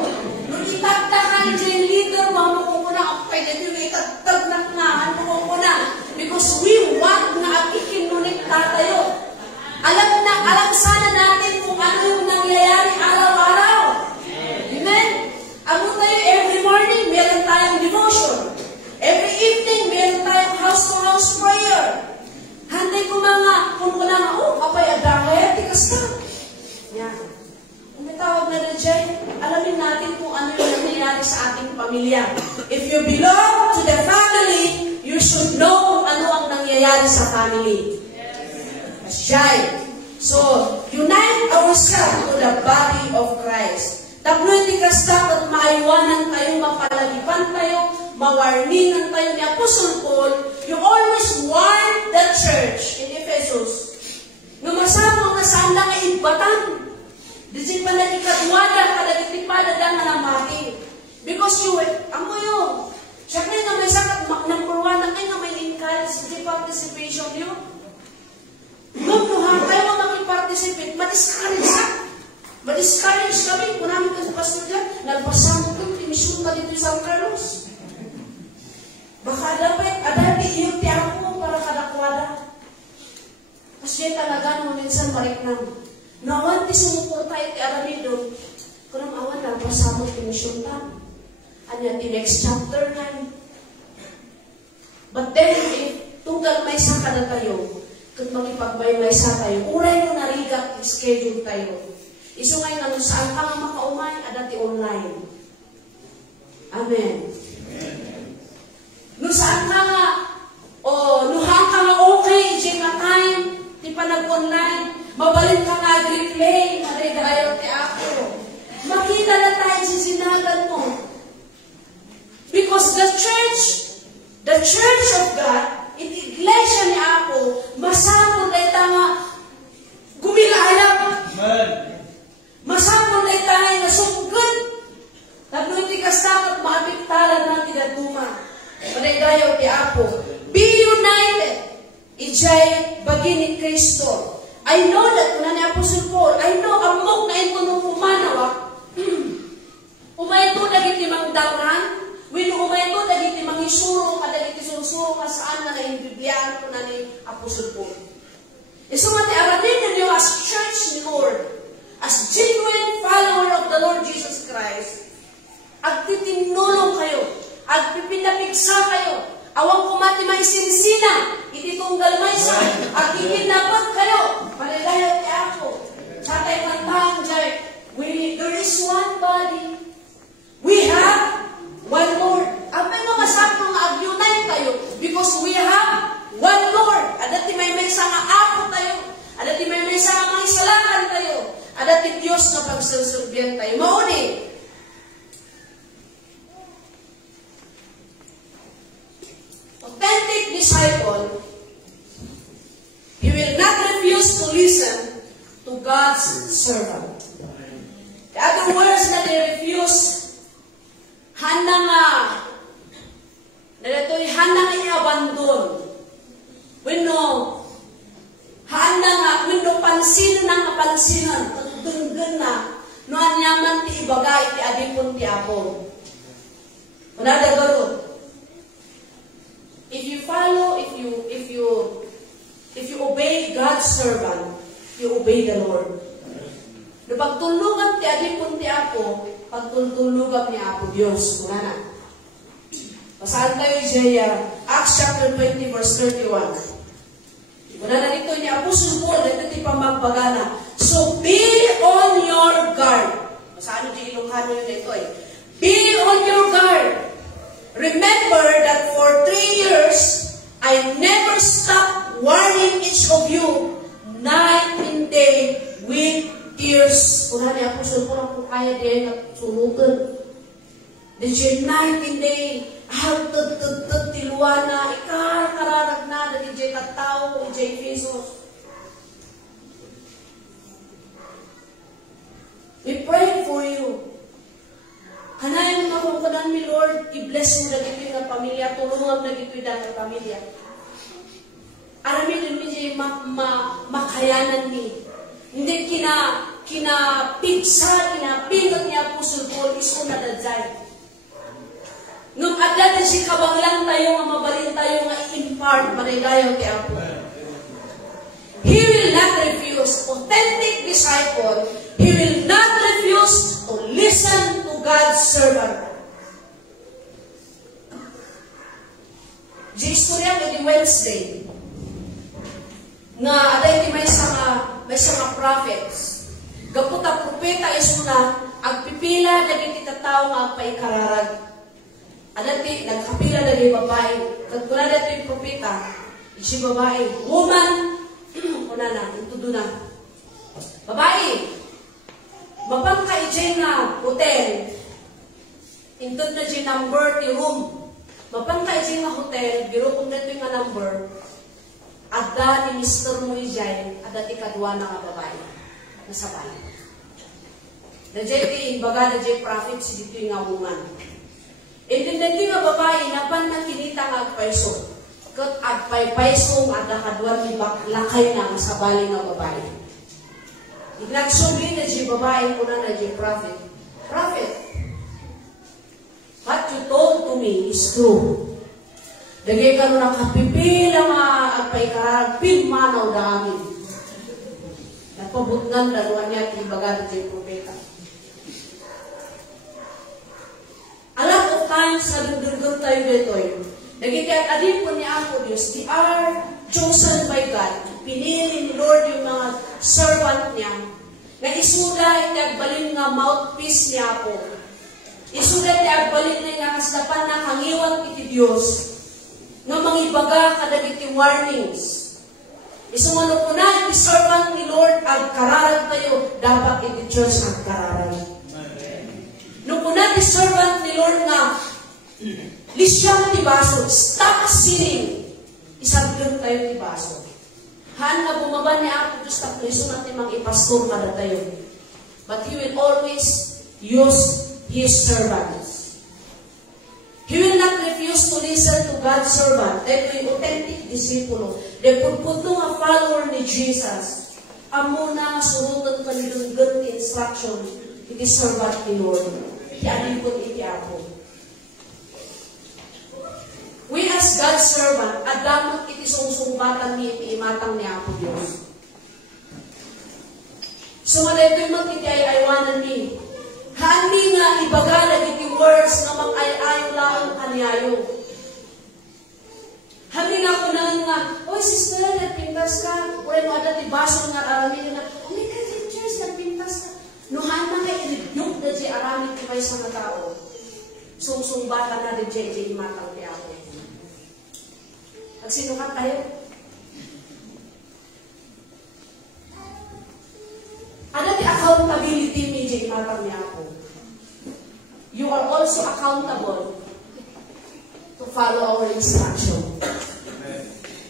Nung itagdag ka yung leader, mamukong ko na ako pwede yung itagdag na kanahan mo ko na. Because we want na ikinunik tayo. Alam sana natin kung ano yung nangyayari araw-araw. Amen? Amo tayo every morning, meron tayong devotion. Every evening, meron tayong house-to-house prayer. Handay ko mga, kung wala nga, apay adangay, tikas ka. Yan. Kung may tawag na dyan, alamin natin kung ano yung nangyayari sa ating pamilya. If you belong to the family, you should know kung ano ang nangyayari sa family. Yes. So, unite ourselves to the body of Christ. Tapos di kasta at maiwanan tayo, mapalagipan tayo, mawarningan tayo ni Apostle Paul. You always warn the church in Ephesus. Numasama nga saan lang ay ibatan. Diyan pa nagikatwada, kalagitipada lang na mati. Because you, amo yun. Siyempre nga may sakat, number one, na kayo nga may encourage sa participation yun. Lumluhan kayo makipparticipate, ma-discourage sa. Ma-discourage kami, kung namin ka sa pastor dyan, nagpasama ko, timisyon pa dito sa San Carlos. Baka dapat, adati yung tiyan ko para kadakwada. Kasi talaga nung minsan balik namin. Nawan ti sumuport tayo ti Aramido. Kung ang awan na, pasama ti mission ta. Anya ti next chapter na. But then, if tunggal may saka na tayo, kung magipagmay sa tayo, uray ko narigak, schedule tayo. Iso ngayon, ano saan ka makaumay, adati online. Amen. No saan ka nga, nuhang ka nga okay, dyan na time, di pa nag-online, mabalin ka nga replay, marigayaw ti ako. Makita na tayo sa sinagan mo. Because the church of God, iglesia ni ako, masapon na itanga, gumilayap. Masapon na itanga, nasugod. Tapos iti kastakot, maapiktalan natin na duma. Marigayaw ti ako. Be united. Ijay bagi ni Kristo. I know that, kuna ni Apostle Paul, I know, amok na ito nung umanawa, umay ito dagiti mang daran, wino umay ito dagiti mang isuro, kadagiti susuro ka saan na yung Bibliano ko na ni Apostle Paul. So nga, aramin niyo as church ni Lord, as genuine follower of the Lord Jesus Christ, agtitinulong kayo, agpipinapigsa kayo, awang kumati maisinsina, ititunggal may sa, at ikinapat kayo, malilayat ni ako. Sa tayo kantang dyan, there is one body. We have one Lord. Ang may mga masak mga ag-unite tayo, because we have one Lord. Adati may sa nga ako tayo, adati may sa nga mga isalakan tayo, adati Diyos na pagsasurbiyan tayo. Mauni, authentic disciple, he will not refuse to listen to God's servant. In other words, na they refuse, handang i-abandon. Wino, handang pansinan, tagdunggan na, no anyaman ti ibagay, ti adipon ti apon. Manada garot. If you follow, if you obey God's servant, you obey the Lord. No pagtulugan ti adipon ti Apo, pagtulugan ni Apo Dios, kuna na. Basahan tayo Isaiah, Acts chapter 20 verse 31. Kuna na dito ni Apostle Paul, dito ti pamagbagana. So be on your guard. Basahan di Ilocano yun dito eh. Be on your guard. Remember that for 3 years, I never stopped warning each of you, night and day, with tears. Kung ni Apostle Paul, kung kaya din at sulugan. Did you night and day, tiluana, ikararag na, tao o J. Jesus. We pray for you. Hanayon mo kung kanan mi Lord, i-bless mo na dito yung pamilya, tulungan na dito yung pamilya. Arami din mi J. makayanan ni. Hindi kinapigsa, kinapingot niya Apostol Paul, iso na dadzay. Nung adlan si kabanglan tayo, nga mabalin tayo, nga impart, manigayaw ti Apo. He will not refuse, authentic disciple, he will not refuse to listen to God's servant. Di istorya ko di Wednesday, nga aday di may mga prophets. Gaputa propeta isuna, agpipila na kita tao nga agpaikararag. Adati, nagkapila na yung babae. Kagkula na ito yung propeta, si babae, woman, una na, ito doon na. Babae, mapangka i-dyan na hotel, indot na dyan number ti room. Mapangka i-dyan na hotel, biro kung dito yung number, ada ni Mr. mo i-dyan, ada ti kadwa na nga babae, nasabay. Na dyan ti, baga na dyan prophet, si dito yung nga woman. Intindi nga babae, napan na kinita nga agpaiso. Kat agpay-paiso nga ada kadwa ni lakay na sa bali nga babae. Ignagsubli na dyan babae, kuna na dyan prophet. Prophet, what you told to me is true. Dagay ka nung nakapipila nga agpay-karag, pinmanaw dami. Napabutnan dalawa niya, tibaga na dyan propeta. Alam of times na dugdugod tayo dito yun. Nagiging adin po niya ako Diyos, they are chosen by God. Pinili ni Lord yung mga servant niya. Na isuda, itagbalin nga mouthpiece niya ako. Isuda, itagbalin niya nga kaslapan na hangiwang iti Diyos. Nga mangibaga kadagiti warnings. Isumano po na, iti servant ni Lord, agkararag tayo, dapat iti Diyos agkararag. Nung una ti servant ni Lord nga, lisyang ti baso, stop sinning. Isabdong tayo ti baso. Haan nga bumaba ni Apo Diyos na priso natin mga ipastor kada tayo. But He will always use His servants. He will not refuse to listen to God's servant. Dahil yung authentic disipulo. Dahil pagpunto nga follower ni Jesus, amo na nga surutan kanilunggan ni instruction, iti servant ni Lord. Iadin ko iti Apo. We as God's servant, adamot iti sungsungbatan ni iti imatang ni Apo Diyos. So, malayto yung iti ay-aywanan ni. Handi nga ibagalag iti words na mag-ay-ayo lang kaniayo. Handi nga ko na nga, oy sister, nagpintas ka. Ure mo ada ti baso nga aramin nga, oh my God, teachers, nagpintas ka. Nuhan na nga i-rebuke na di aramin ti may sa mga tao. Sungsungbatan na rin di imatang ti Apo. Agsinukan tayo. Ano di accountability ni J. Matang Yapo? You are also accountable to follow our instruction.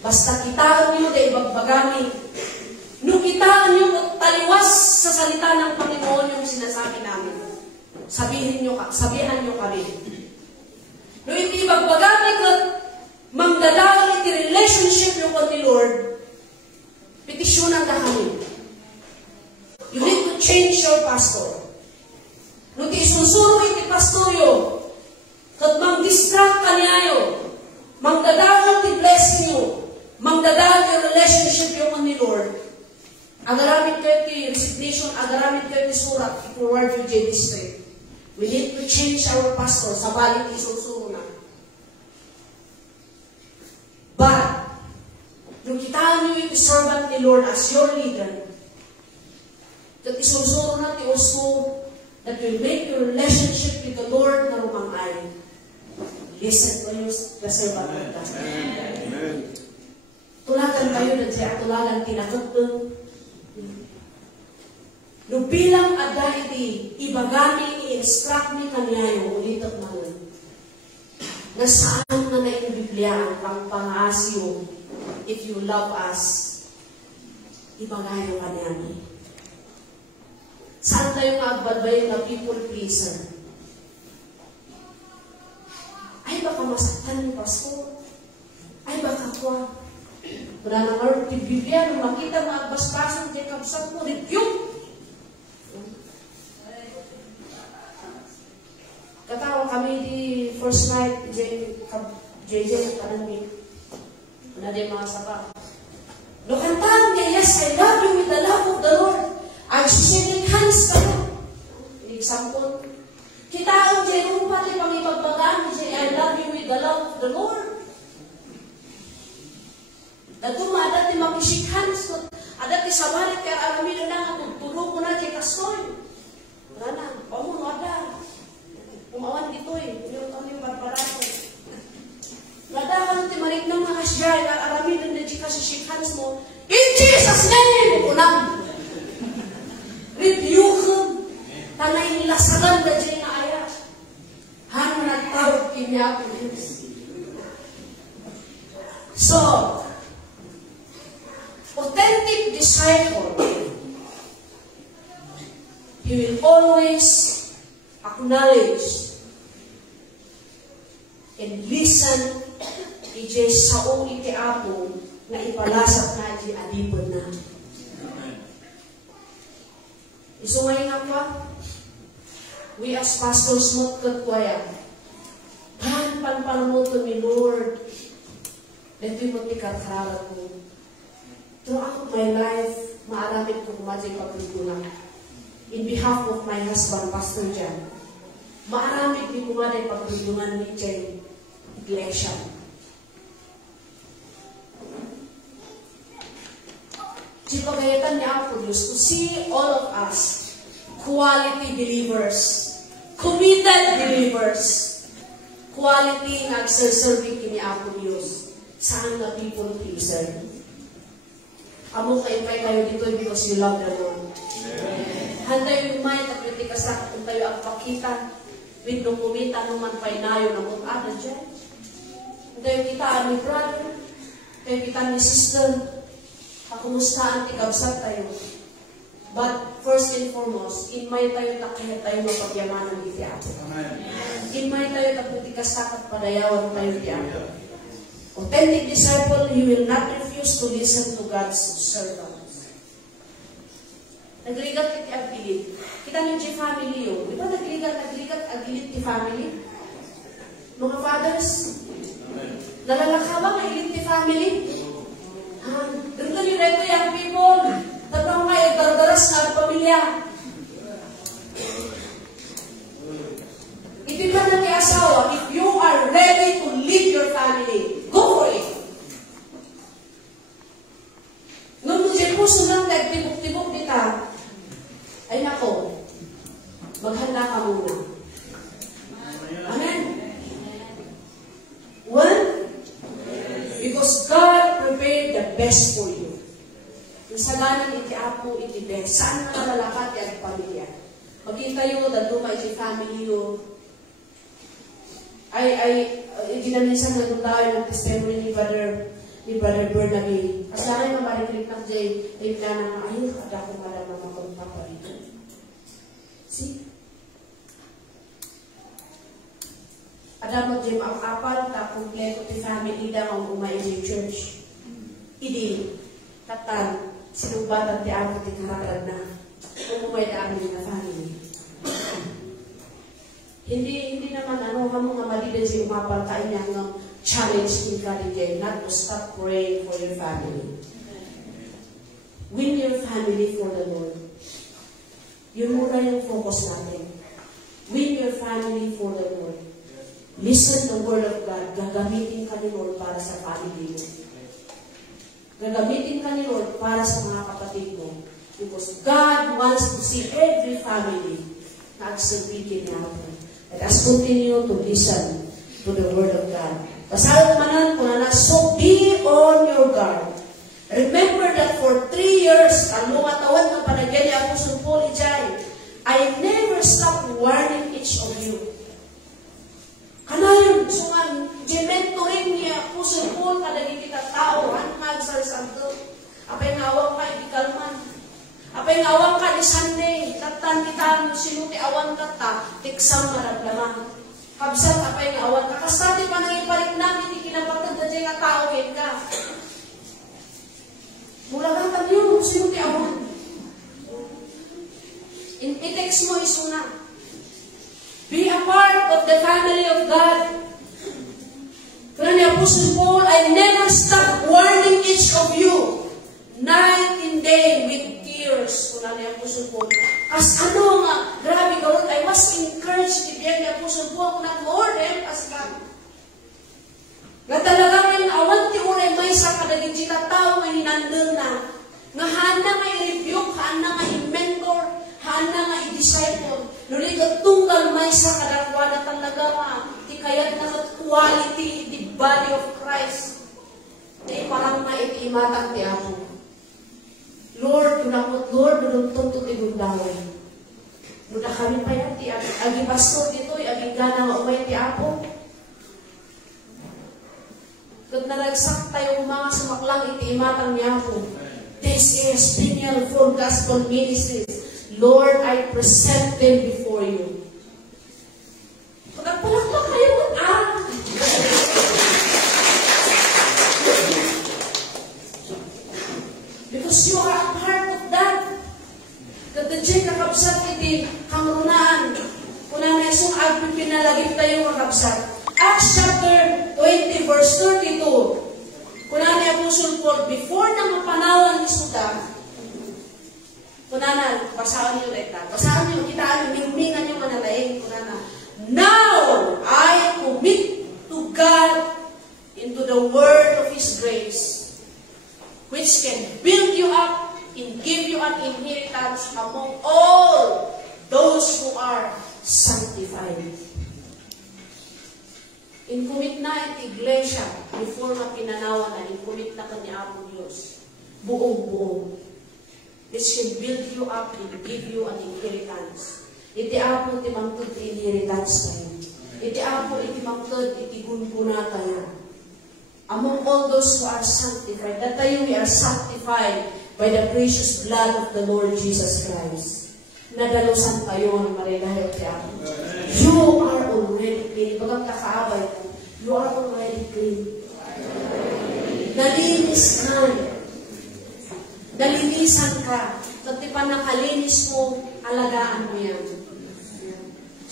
Basta kitaan nyo na ibagbagami. Nung kitaan nyo taliwas sa salita ng Panginoon yung sinasabi namin. Sabihan nyo kami. Nung iti ibagbagami ka mangdadalang iti relationship nyo con ni Lord, petisyonan na kami. You need to change your pastor. Nung ti isusuro iti pastoryo, kat mang-distract ka niyayo, mangdadalang ti blessing nyo, mangdadalang ti relationship nyo con ni Lord, agaramit kayo ti resignation, agaramit kayo ti surat, i-forward yung J. District. We need to change our pastor sa balik isusuro na. But, nung kitaan nyo yung servant ni Lord as your leader, that isusuro na ti uso that will make your relationship with the Lord na rumangay. Listen to you, the servant of God. Tulagan kayo na siya, tulagan tinakotong. Nung bilang ada iti, ibagami, i-instruct ni kanyayo, ulitot naman. Na saan na yung Biblia ang pangpangasyo if you love us, ibagayo ka niyan. Saan tayo maagbadbayo na people pleaser? Ay, baka masaktan ni pastor. Ay, baka kwa. Wala na nga, Biblia, nung makita maagbasbasan, di kabsat mo, rebuke. Katawa kami di first night, JJ, kanan ni, na di mga sapa. Lukantaan niya, yes, I love you with the love of the Lord. Agsisinig hands ka mo. Example, kita ang Jerome pati pangipagbagaan, I love you with the love of the Lord. Datuma, adat ni makisik hands ko, adat ni sabalit kaya arami na lang, tulong ko na, kastoy. Wala na, pamun, wala. Umawan dito yung kami barbarato. Wala ka nang timarik ng mga asya, arami na kasisik hands mo, in Jesus' name! Unang, rebuke, tanay nila sagan na dyan na ayat. Hano na tawag kinya ko. So, authentic disciple, he will always acknowledge and listen ije saong iti apo na ipalasak na ije adipon na. Isungay nga pa, we as pastors not katwaya, pan mo to me, Lord, let me mo tikatharan mo. Throughout my life, maaramit ko kumadya pagkukulang. In behalf of my husband, Pastor Jan, maaramit ni kumadya pagkukulang ni Jay Iglesia. Sipagayatan niya ako, Diyos, to see all of us, quality believers, committed believers, quality nga agserserving kini ako, Diyos, saan na people pleaser. Amo kayo dito because you love the Lord. Handay yung may nakriti ka sa kung tayo ang pakita, with nung kumita naman painayo na mong ada dyan. Handay kita ni brother, tayo kita ni sister, kakumustaan, tikabsat tayo. But first and foremost, in may tayo takaya tayo mapagyamanan di ako. In may tayo taputikasakat padayawan tayo di ako. Authentic disciple, he will not refuse to listen to God's servants. Nagligat iti agilid. Kita nyo di family yun. Di ba nagligat agilid ti family? Mga fathers, nalalakabang agilid ti family? Ganito nyo rito young people. Tatang kayo, dardaras na pamilya. Iti ba na kay asawa, if you are ready to lead your family, go for it. Nung dyan po sunang nagtibok-tibok kita, ay nako, maghanda ka muna. Amen? One, because God prepared the best for you. Nasaganan iti apo, iti best. Saan na malalakat yung pamilya? Magkita yun, daduma iti family yun. Ginamisan na tayo ng testimony ni Brother Bernabe. As lang ay mamarikilik ng Jay, ay plana na, ay, kada ko malam na makunta pa rito. See? Ada mo Jay maakapan, ta kompleto ti family da ang umay Jay church. Idi, katan, sinubatan ti ako ti kaharad na, umumay da amin na family. Hindi naman hamo nga malibig si umapal tayo niya ng challenge ni Kaligay not to stop praying for your family. Win your family for the Lord. Yun muna yung focus natin. Win your family for the Lord. Listen the word of God. Gagamitin ka ni Lord para sa family mo. Gagamitin ka ni Lord para sa mga kapatid mo. Because God wants to see every family na agsabihin niya ako. Let us continue to listen to the word of God. Pasal manan kung anak, so be on your guard. Remember that for 3 years, ang mga tawad ng panagyan niya ako sumpuli dyan, I never stopped warning each of you. Kanayon, so nga, mentoring niya, puso-pun, kadagi kita tao, hanag sa santo. Apay ngawang ka, ikalman. Apay ngawang ka, ni Sunday, tatan kita, sinuti awan kata, tiksam maraglaman. Kabsat, apay ngawang ka, kasati pa nang iparik namin, ikinapagtad na dyan nga tao, ka. Mula kang yun, sinuti awan. I-text mo isuna. Be a part of the family of God. Kaya ni Apostle Paul, I never stop warning each of you, night and day with tears. Kaya ni Apostle Paul. As ano nga, grabe ka, Lord, I was encouraged to be ni Apostle Paul, kung Lord, as God. Nga talagang awan ti uray may sa kadaging sila tao nga hinandun na, nga hana nga i-rebuke, hana nga i-mentor, hana nga i-disciple. Nuli ka tunggal may sa kadakwa na talaga nga, di kayat na quality, the body of Christ. Na parang nga iti-imatang ti ako. Lord, dunakot, Lord, dunutong to ti gundaway. Nuna kami pa yan, ti agi pastor dito, agi gana nga umay ti ako. Kat naragsak tayo mga sumaklang iti-imatang ni ako. This is Vineyard for Gospel Ministries. Lord, I present them before you. Pagpalakpak kayo, because you are a part of that. Katadjay kakabsat iti kamrunaan. Kuna na isang agpipinalagip tayo kakabsat. Acts chapter 20 verse 32. Kuna ni Apostle Paul, before na mapanawan ni Suda, kunana, basahan niyo ulit. Basahan niyo, kitaan niyo, mingmingan niyo manalaing. Kunana, now I commit to God into the word of His grace, which can build you up and give you an inheritance among all those who are sanctified. In-commit na ang iglesia before na pinanawa na, in-commit na kanya Apo Diyos. Buong-buong. This can build you up and give you an inheritance. Iti Apo iti mangtod ti inheritance tayo. Iti Apo iti mangtod iti gunpuna tayo. Among all those who are sanctified, that tayo we are sanctified by the precious blood of the Lord Jesus Christ. Nadalusan tayo ng marilahe iti Apo. You are already clean. Bagang kakaabay ko, you are already clean. Nalinis ka. Nalinisan ka. Kasi pa nakalinis mo, alagaan mo yan.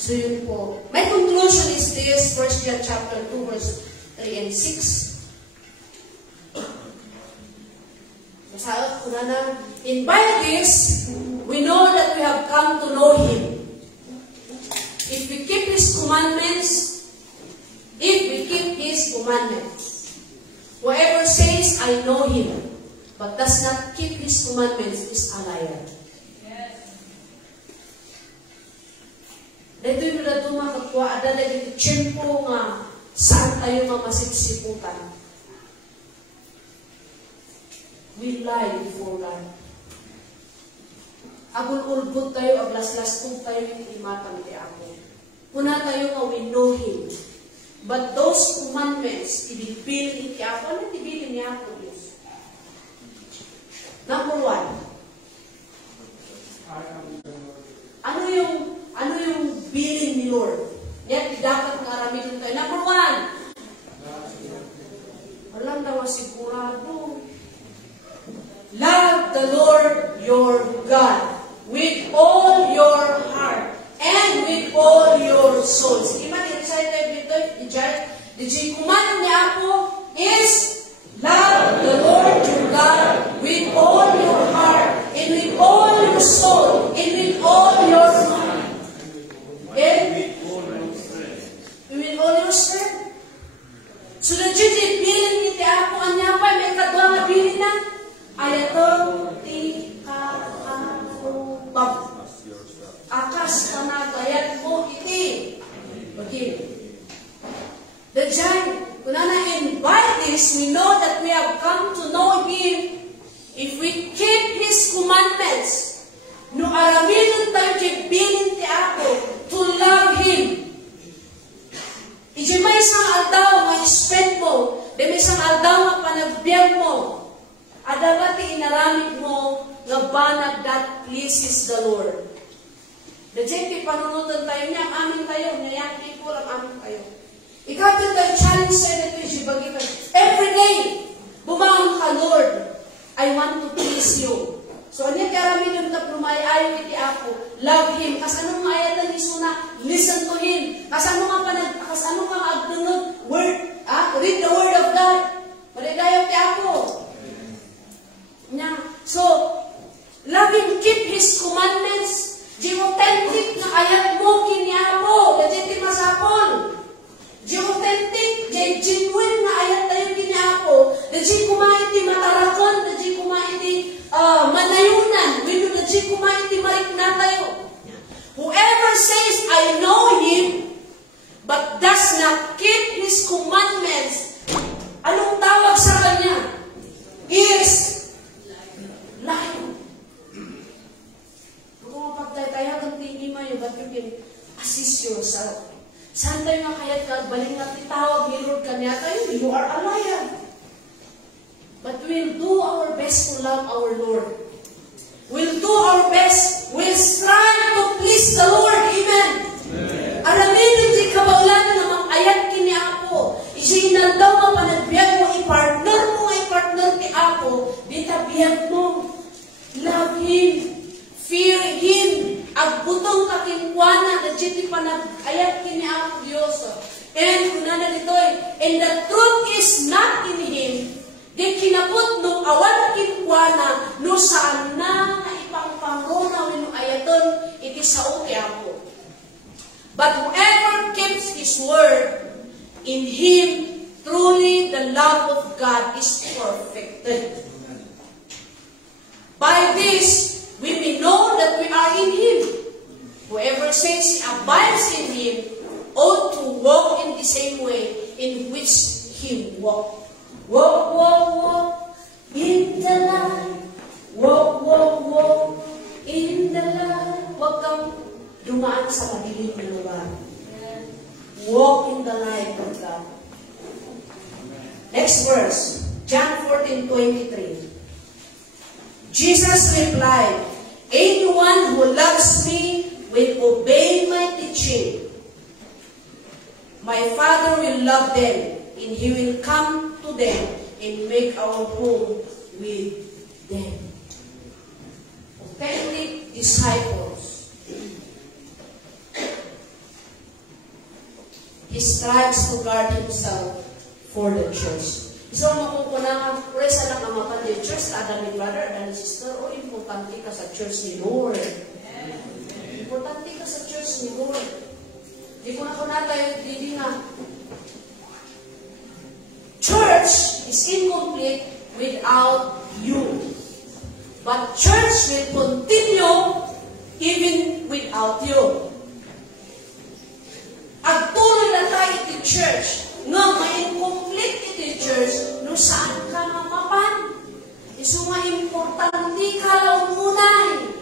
So yun po. My conclusion is this, 1 John chapter 2, verse 3 and 6. Masaot ko na. And by this, we know that we have come to know Him. If we keep His commandments, whoever says, I know Him, but does not keep His commandments is a liar. Dito yung naduma kakwa, ada na dito tiyempo nga saan tayo nga masipsiputan. We lie before God. Agul-ulbot tayo, aglas-las-tong tayo, hindi matang di ako. Una tayo nga, we know Him. But those commandments, ibibilin niya ako. Ano ibibilin niya ako, Diyos? Number 1. Ano yung bilin ni Lord? Yan, dapat maraming tayo. Number 1. Alam na sigurado. Love the Lord your God with all your heart and with all your soul. Sige man, i-recite tayo dito. The command niya ako is love the Lord your God with all your heart and with all your soul and with all your mind. And with all your strength. So the bilin iti ako anya pa may kadwa nga bilin na ayato ti kaanubab. Akas panagayat mo iti. Okay. The giant, kunana, and by this we know that we have come to know Him if we keep His commandments. No aramilon tayo kay bilin ti ako to love Him. Iji may isang aldaw nga spend mo, di may isang aldaw nga panagbiag mo, adagati inaramid mo nga banag that pleases the Lord. The JP, panunutan tayo niya, amin tayo, young people, ang amin tayo. Ikaw tayo, challenge sa'yo na ito, bagitan. Every day, bumangon ka, Lord, I want to please you. So, ano yung karami doon na lumayayo iti ako? Love Him. Kasano nga ayatan ni Suna? Listen to Him. Kasano nga agdunod? Word. Read the Word of God. Maligayo ti ako. So, love Him. Keep His commandments. Di authentic na ayat mo kiniapo. Dati ti masapol. Di authentic. Di genuine na ayat tayo kiniapo. Dati kumain ti matarakon. Dati kumain ti manayunan, wino na di kumain ti marik na tayo. Whoever says, I know Him, but does not keep His commandments, anong tawag sa Kanya? Is lying. Kung mapagtatayagan tingin mayo, but you can assist yourself. Saan tayo nga kaya't kabaling at itawag ni Lord Kanya tayo? You are a liar. But we'll do our best to love our Lord. We'll do our best. We'll strive to please the Lord. Amen. Alamin yung di kabaulan na mga ayat kini Apo. Isinal daw ka panagbiag mo, i-partner ki Apo. Bitabiyag mo. Love Him. Fear Him. Agbutong kakinkwana na jiti panag-ayat kini Apo Diyos. And kunana dito'y, and the truth is not in Him. Di kinapot nung awan kinkwana no saan na ipangpangrona wino ayaton iti sao ti Apo. But whoever keeps His word, in Him truly the love of God is perfected. By this we may know that we are in Him. Whoever says he abides in Him ought to walk in the same way in which He walked. Walk, walk, walk in the light. Walk, walk, walk in the light. Huwag kang dumaan sa madilim na lugar. Walk in the light of God. Next verse, John 14:23. Jesus replied, anyone who loves me will obey my teaching. My Father will love them, and He will come to them and make our home with them. Authentic disciples. He strives to guard himself for the church. So, makukunang presa lang ang mapan di church, ada ni brother, ada ni sister, o importante ka sa church ni Lord. Importante ka sa church ni Lord. Di ko na tayo, hindi nga. Church is incomplete without you. But church will continue even without you. Agtuloy na tayo iti church. Nga ma-incomplete iti church no saan ka mapapan. Isu nga importante ka lang munay.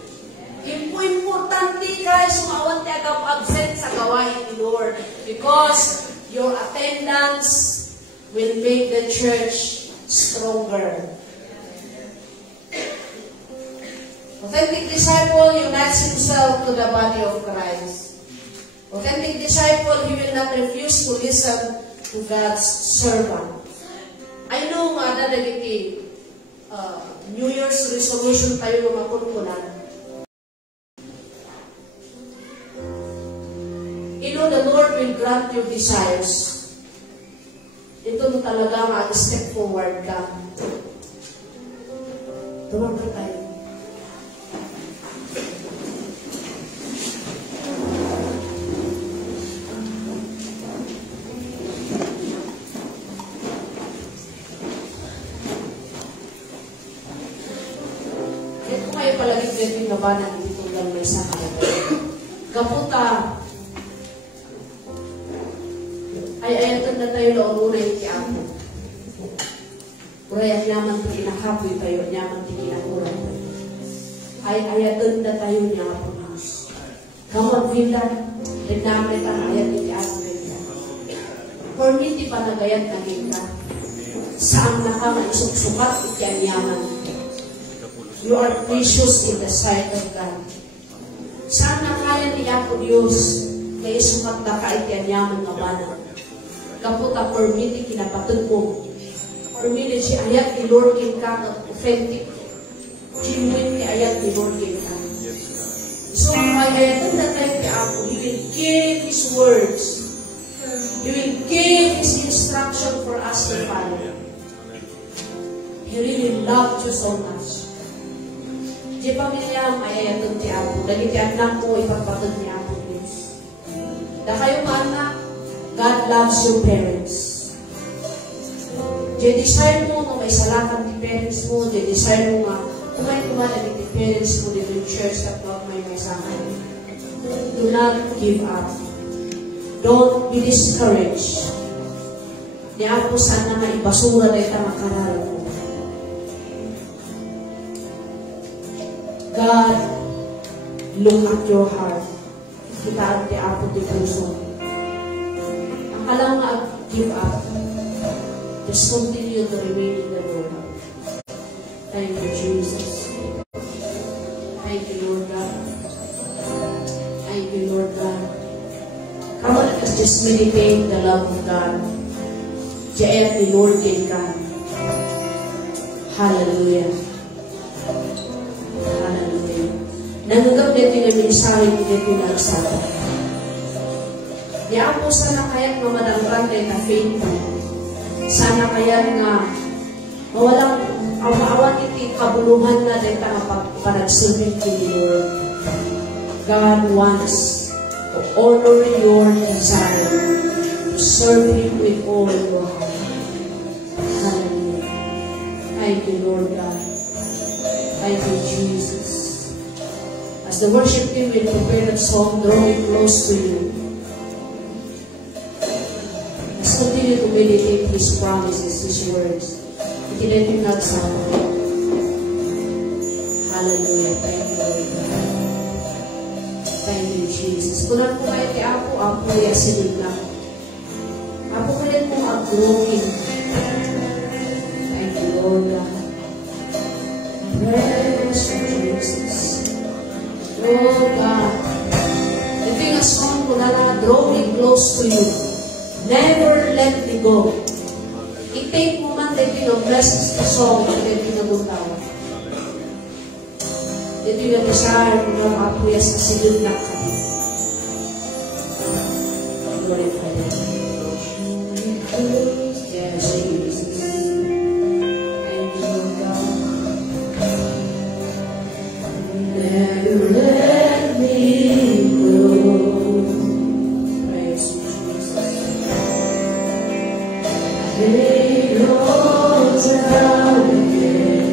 Importante ka isu nga awan tayo absent sa gawain ni Lord. Because your attendance will make the church stronger. Authentic disciple unites himself to the body of Christ. Authentic disciple, he will not refuse to listen to God's servant. I know nga dadagiti New Year's resolution tayo ng makunkunan. You know, the Lord will grant your desires. Ito mo talaga mag-step forward ka. Tumawag na tayo. Kaya kung kayo palagi din yung labanan, hindi ito lang may sama. Kaputa, ay ayatan na tayo na unay ki Apo. Kuraya nyaman ti kinakapoy tayo, nyaman ti kinakuran tayo. Ay ayatan na tayo niya Apo Diyos. Kamot vindan, din namin ang ayat ti Apo. Permiti panagayat na ka. Saan na ka maisuksukat ikyanyaman. You are precious in the sight of God. Saan na kaya niya po Diyos na isukat na ka ikyanyaman nga bana. Kaputa permiti kinapatid mo. Permiti si ayat ni Lord king ka at authentic. Genuine ni ayat ni Lord king ka. So ayatan na tayo kay Apo. He will give His words. He will give His instruction for us to follow. He really loved you so much. Di pamilya, mayayatod ti Apo. Dali ti anak mo, ipagpatod ni Apo, please. Da kayo anak, God loves your parents. Di desire mo, no, may salakan ti parents mo. Di desire mo nga, kumay ti parents mo dito yung church at huwag may sakan. Do not give up. Don't be discouraged. Di Apo sana maibasura na ita makarala mo. God, look at your heart. Kita ang ti Apo ti puso. Ang alam nga give up. Just continue to remain in the Lord. Thank you, Jesus. Thank you, Lord God. Thank you, Lord God. Come on, let's just meditate the love of God. Diyan ni Lord God. Hallelujah. Nanggap dito yung mensahe dito na nagsama. Di Apo sana kaya't mamadangkan dito na faithful. Sana kaya't nga mawalang awaan iti kabuluhan na dito na pagpanagsilbing kini Lord. God wants to honor your desire to serve Him with all your heart. Hallelujah. Thank you, Lord God. Thank you, Jesus. As the worship team will prepare that song, drawing close to you. Let's continue to meditate His promises, His words. Itinay Him nagsama. Hallelujah. Thank you, Lord God. Thank you, Jesus. Kunan po kayo kay Apo, Apo ay asinod lang. Apo ko rin poag-growing. Thank you, Lord God. Praise you, Jesus. Oh God, ito yung song ko na draw me close to you. Never let me go. I-take mo man dito yung blessings na song na dito pinagutaw. Dito yung desire mo ng apuya sa silid na kami. Glorify them. Yes, Jesus. Thank you, Lord God. Never let me go. Praise you, Jesus. Lay all down again.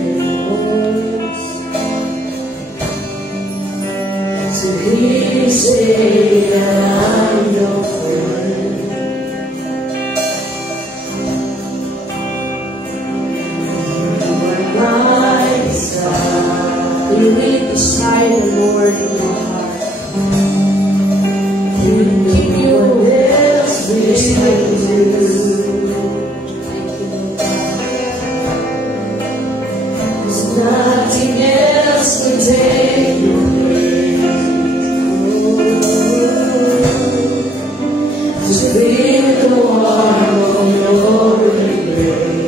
So please say I'm your friend. You are my desire. You will decide the Lord in your heart. He will give you this wisdom. There's nothing else to take your place. Just feel the warmth of your embrace.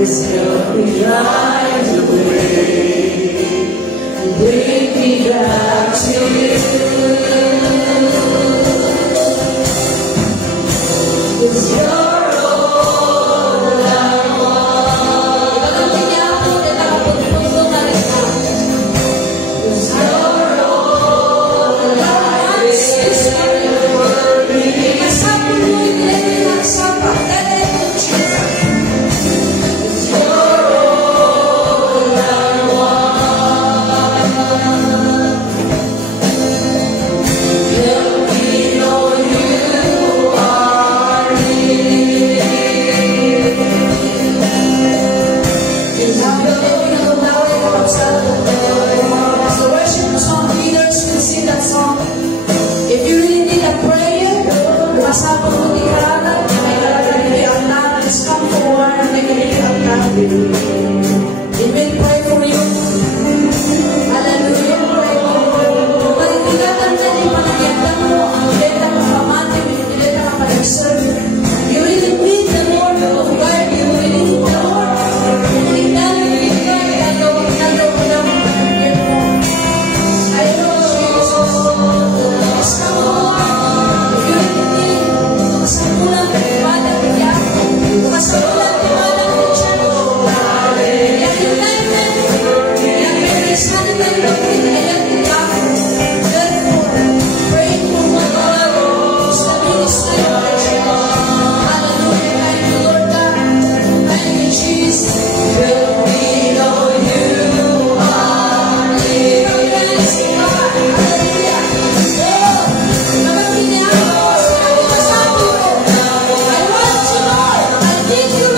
This help me guide the way, bring me back to you. It's your Help me know you are real. haralan, may haralan diri ang love. Let's come forward, may diri ang love. It will pray for you. Hallelujah. Pagkikatan na di panagyan mo, ang beta mo pamati, binibita ka pag-serve. You really need the Lord of God. You really need the Lord. Tingnan mo yung God. Nagawa mo lang ang pagkikip mo. I know Jesus. Yes, come on. You really need. Kasagulang na ibadah ng Yahweh. Kasagulang na ibadah ng church. Yan yung time. Yan may resanin ng Lord. Ayan yung Yahweh. Therefore, pray for my God. Sa ministry of the church. Hallelujah. Thank you, Lord God. Thank you, Jesus. Will we know you are near? Praise God. Hallelujah. Oh, kapag pinahal ko sa aking asabi ko, I want you, Lord. I need you.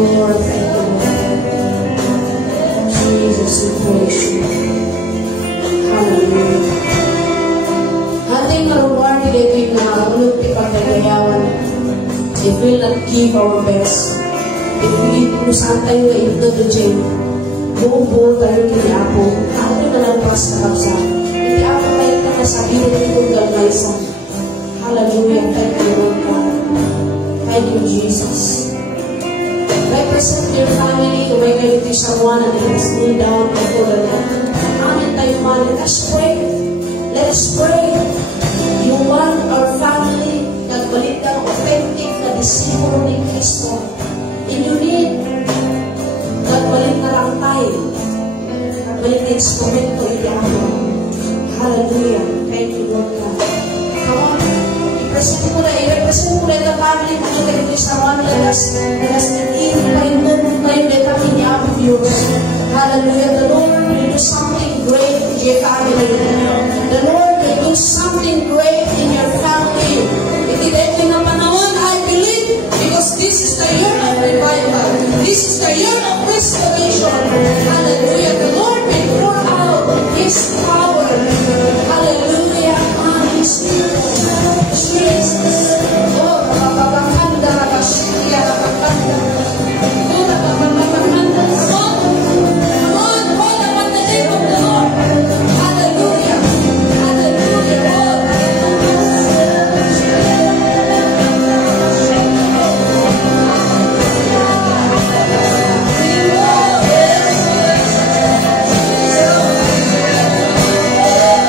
Lord. Thank you, Lord. Jesus, we praise you. Hallelujah. Ating maruwari dito na ulog ipagkagayawan. If we will not give our best, if we lusang tayo na indulging, buong-buong tayo kiniapo, ato na lang pas na kapsa. Hindi ako tayo na kasabihin ng gamay sa. Hallelujah. Thank you, Lord God. Thank you, Jesus. Represent your family. May kayo to someone and let us kneel down before the Lord. Amen tayo man. Let us pray. Let us pray. You want our family nagbalik ng authentic na disipulo ni Kristo. And you need nagbalik na lang tayo. Nagbalik na instrumento iyamo. Hallelujah. Thank you, Lord God. Come on. I-represent mo na the family mo na kayo sa one. Let us i-paindon tayo na kami ni Abu viewers. Hallelujah. The Lord will do something great in your family. The Lord will do something great in your family. Iti-dito na panahon, I believe, because this is the year of revival. This is the year of restoration. Hallelujah. The Lord will pour out His power. Hallelujah. On His people. Jesus. Oh, rapapapakanda, rapasya, rapapakanda. Oh, rapapapakanda. Come on, call upon the name of the Lord. Hallelujah. Hallelujah. Oh,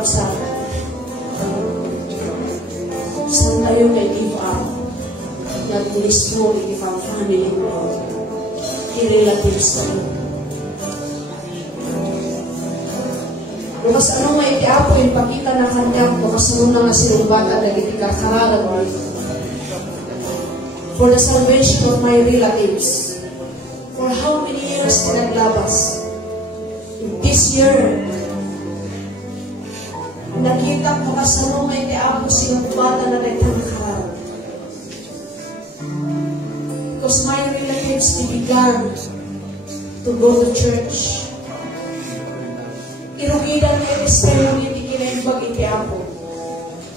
kabsat. Saan tayo may give up? Nag-list mo, give up family mo. I-relatives tayo. Bukas anong may itiapo, ipakita na kanyang bukas anong na nga sinubat at nagitikakararag mo. For the salvation of my relatives. For how many years pinaglabas? In this year, nakita ko kasano may tiapo sinubatan na nagtangkararag. Because my relatives began to go to church. Irugidan na epistemo hindi kinaimbag itiapo.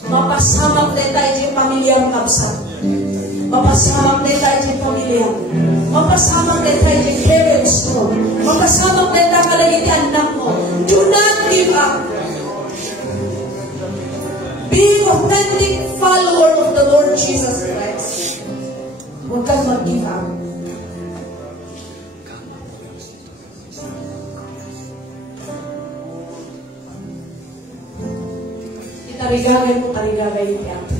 Mapasamak na tayo yung pamilyang kabsat. Mapasamak na tayo yung pamilyang. Mapasamak na tayo yung parents mo. Mapasamak na tayo kalagit yung anak mo. Do not give up. Be authentic follower of the Lord Jesus Christ. Huwag kang mag-give up. Tarigagay mo, tarigagay yung tiyapo.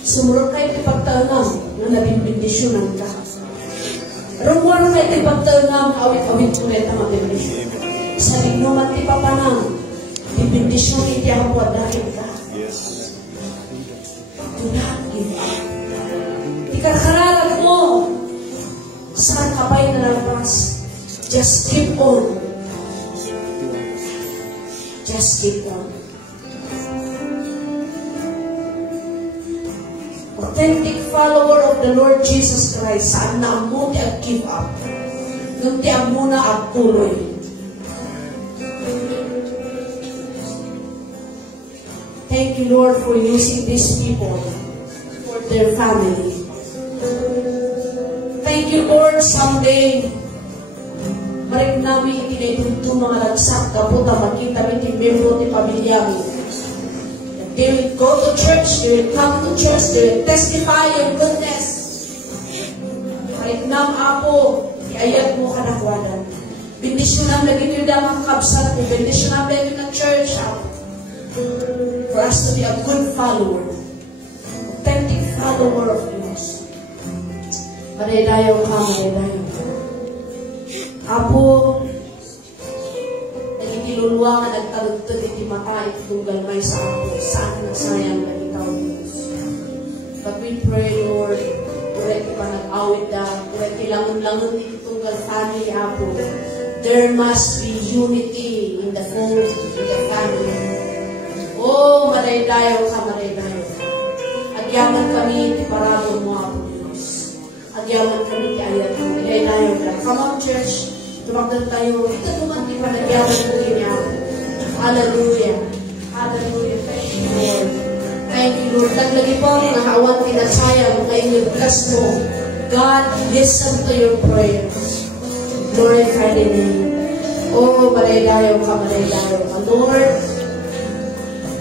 Sumurot kayo ipagtanam na nabibindisyonan ka. Rumor kayo ipagtanam na awit-awit ulit ang mabindisyon. Sa lignuman tipapanam, bibindisyon itiyapo at dahil ka. Do not give up. Ikakaralag mo, saan ka ba'y nalabas? Just keep on. Just keep on. Authentic follower of the Lord Jesus Christ, saan na mo ti give up? Nung ti mo na agtuloy. Thank you, Lord, for using these people for their family. Thank you, Lord, someday, marik namin itinaytunto mga lagsak, kaputa, makita may membro ni pamilyang. They will go to church, they will come to church, they will testify your goodness. Marik nam, Apo, iayat mo ka nakwadan. Bendisyonan na gito yung mga kabsat mo, bendisyonan na gito ng church, Apo. For us to be a good follower, authentic follower of yours. Maridayo ka, maridayo ka. Apo, nagigiluluwa nga nagtalugtod iti mata itong galmay sa Apo. Saan na sayang na ikaw, Diyos. But we pray, Lord, ulit ka nag-awit na, ulit ilangon-langon itong family, Apo. There must be unity in the home, in the family. Oh, maridayo ka, maridayo ka. Agyaman kami iti paragon mo, Apo. Agyaman kami ti ayat mo. Ilay tayo lang. Come on, church. Tumagdan tayo. Ito naman di pa nagyaman mo niya. Hallelujah. Hallelujah. Thank you, Lord. Thank you, Lord. Naglagi po ang nakawan tinasayang ngayon yung bless mo. God, listen to your prayers. Glorify the name. Oh, maridayo ka, maridayo ka. Lord,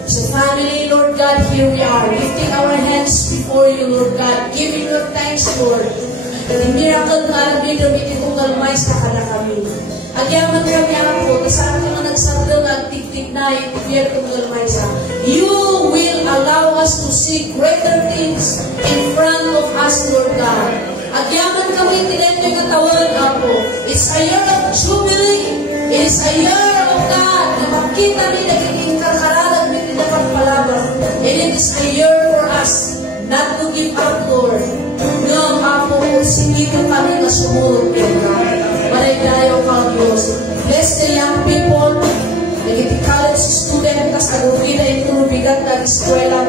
so family, Lord God, here we are, lifting our hands before you, Lord God, giving your thanks, Lord. The miracle na alabid ng itong galmay sa kana kami. Agyaman kami ako, sa ating mga nagsabdong at tigtig na itong galmay sa. You will allow us to see greater things in front of us, Lord God. Agyaman kami tinento yung tawag ako. It's a year of jubilee. It is a year of God na makita rin nagiging kakaralag na dapat palabas. And it is a year for us not to give up, Lord. No, Apo, singito kami na sumunod, Lord. Maridayo ka, Diyos. Bless the young people, nagiging college student, kas nagugida yung bigat na eskwela.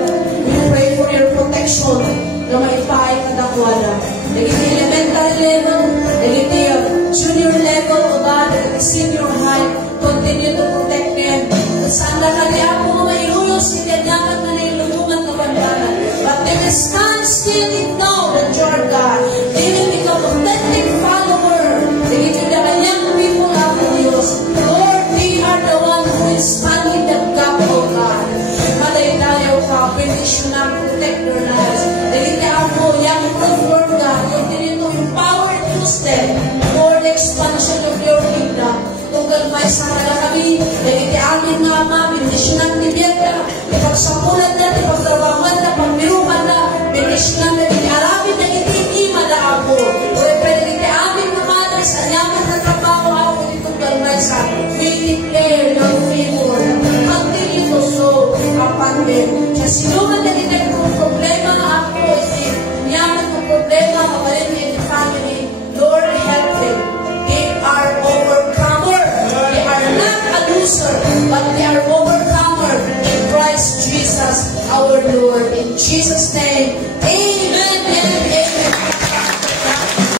We pray for your protection na maipaay na dakwada. Nagiging elementary level, nagiging junior level, o God, nagiging senior high, continue to protect them. Saan na kanya po maiulos, hindi dapat na nailulungan ng bandanan. But they will stand still and know that you are God. They will become authentic follower. They will be the young people of Diyos. Lord, we are the one who is standing the gap, O God. Malaydayo ka, bendition na, protect their lives. They will be young people, God. Continue to empower and use them. our Lord. In Jesus' name, amen.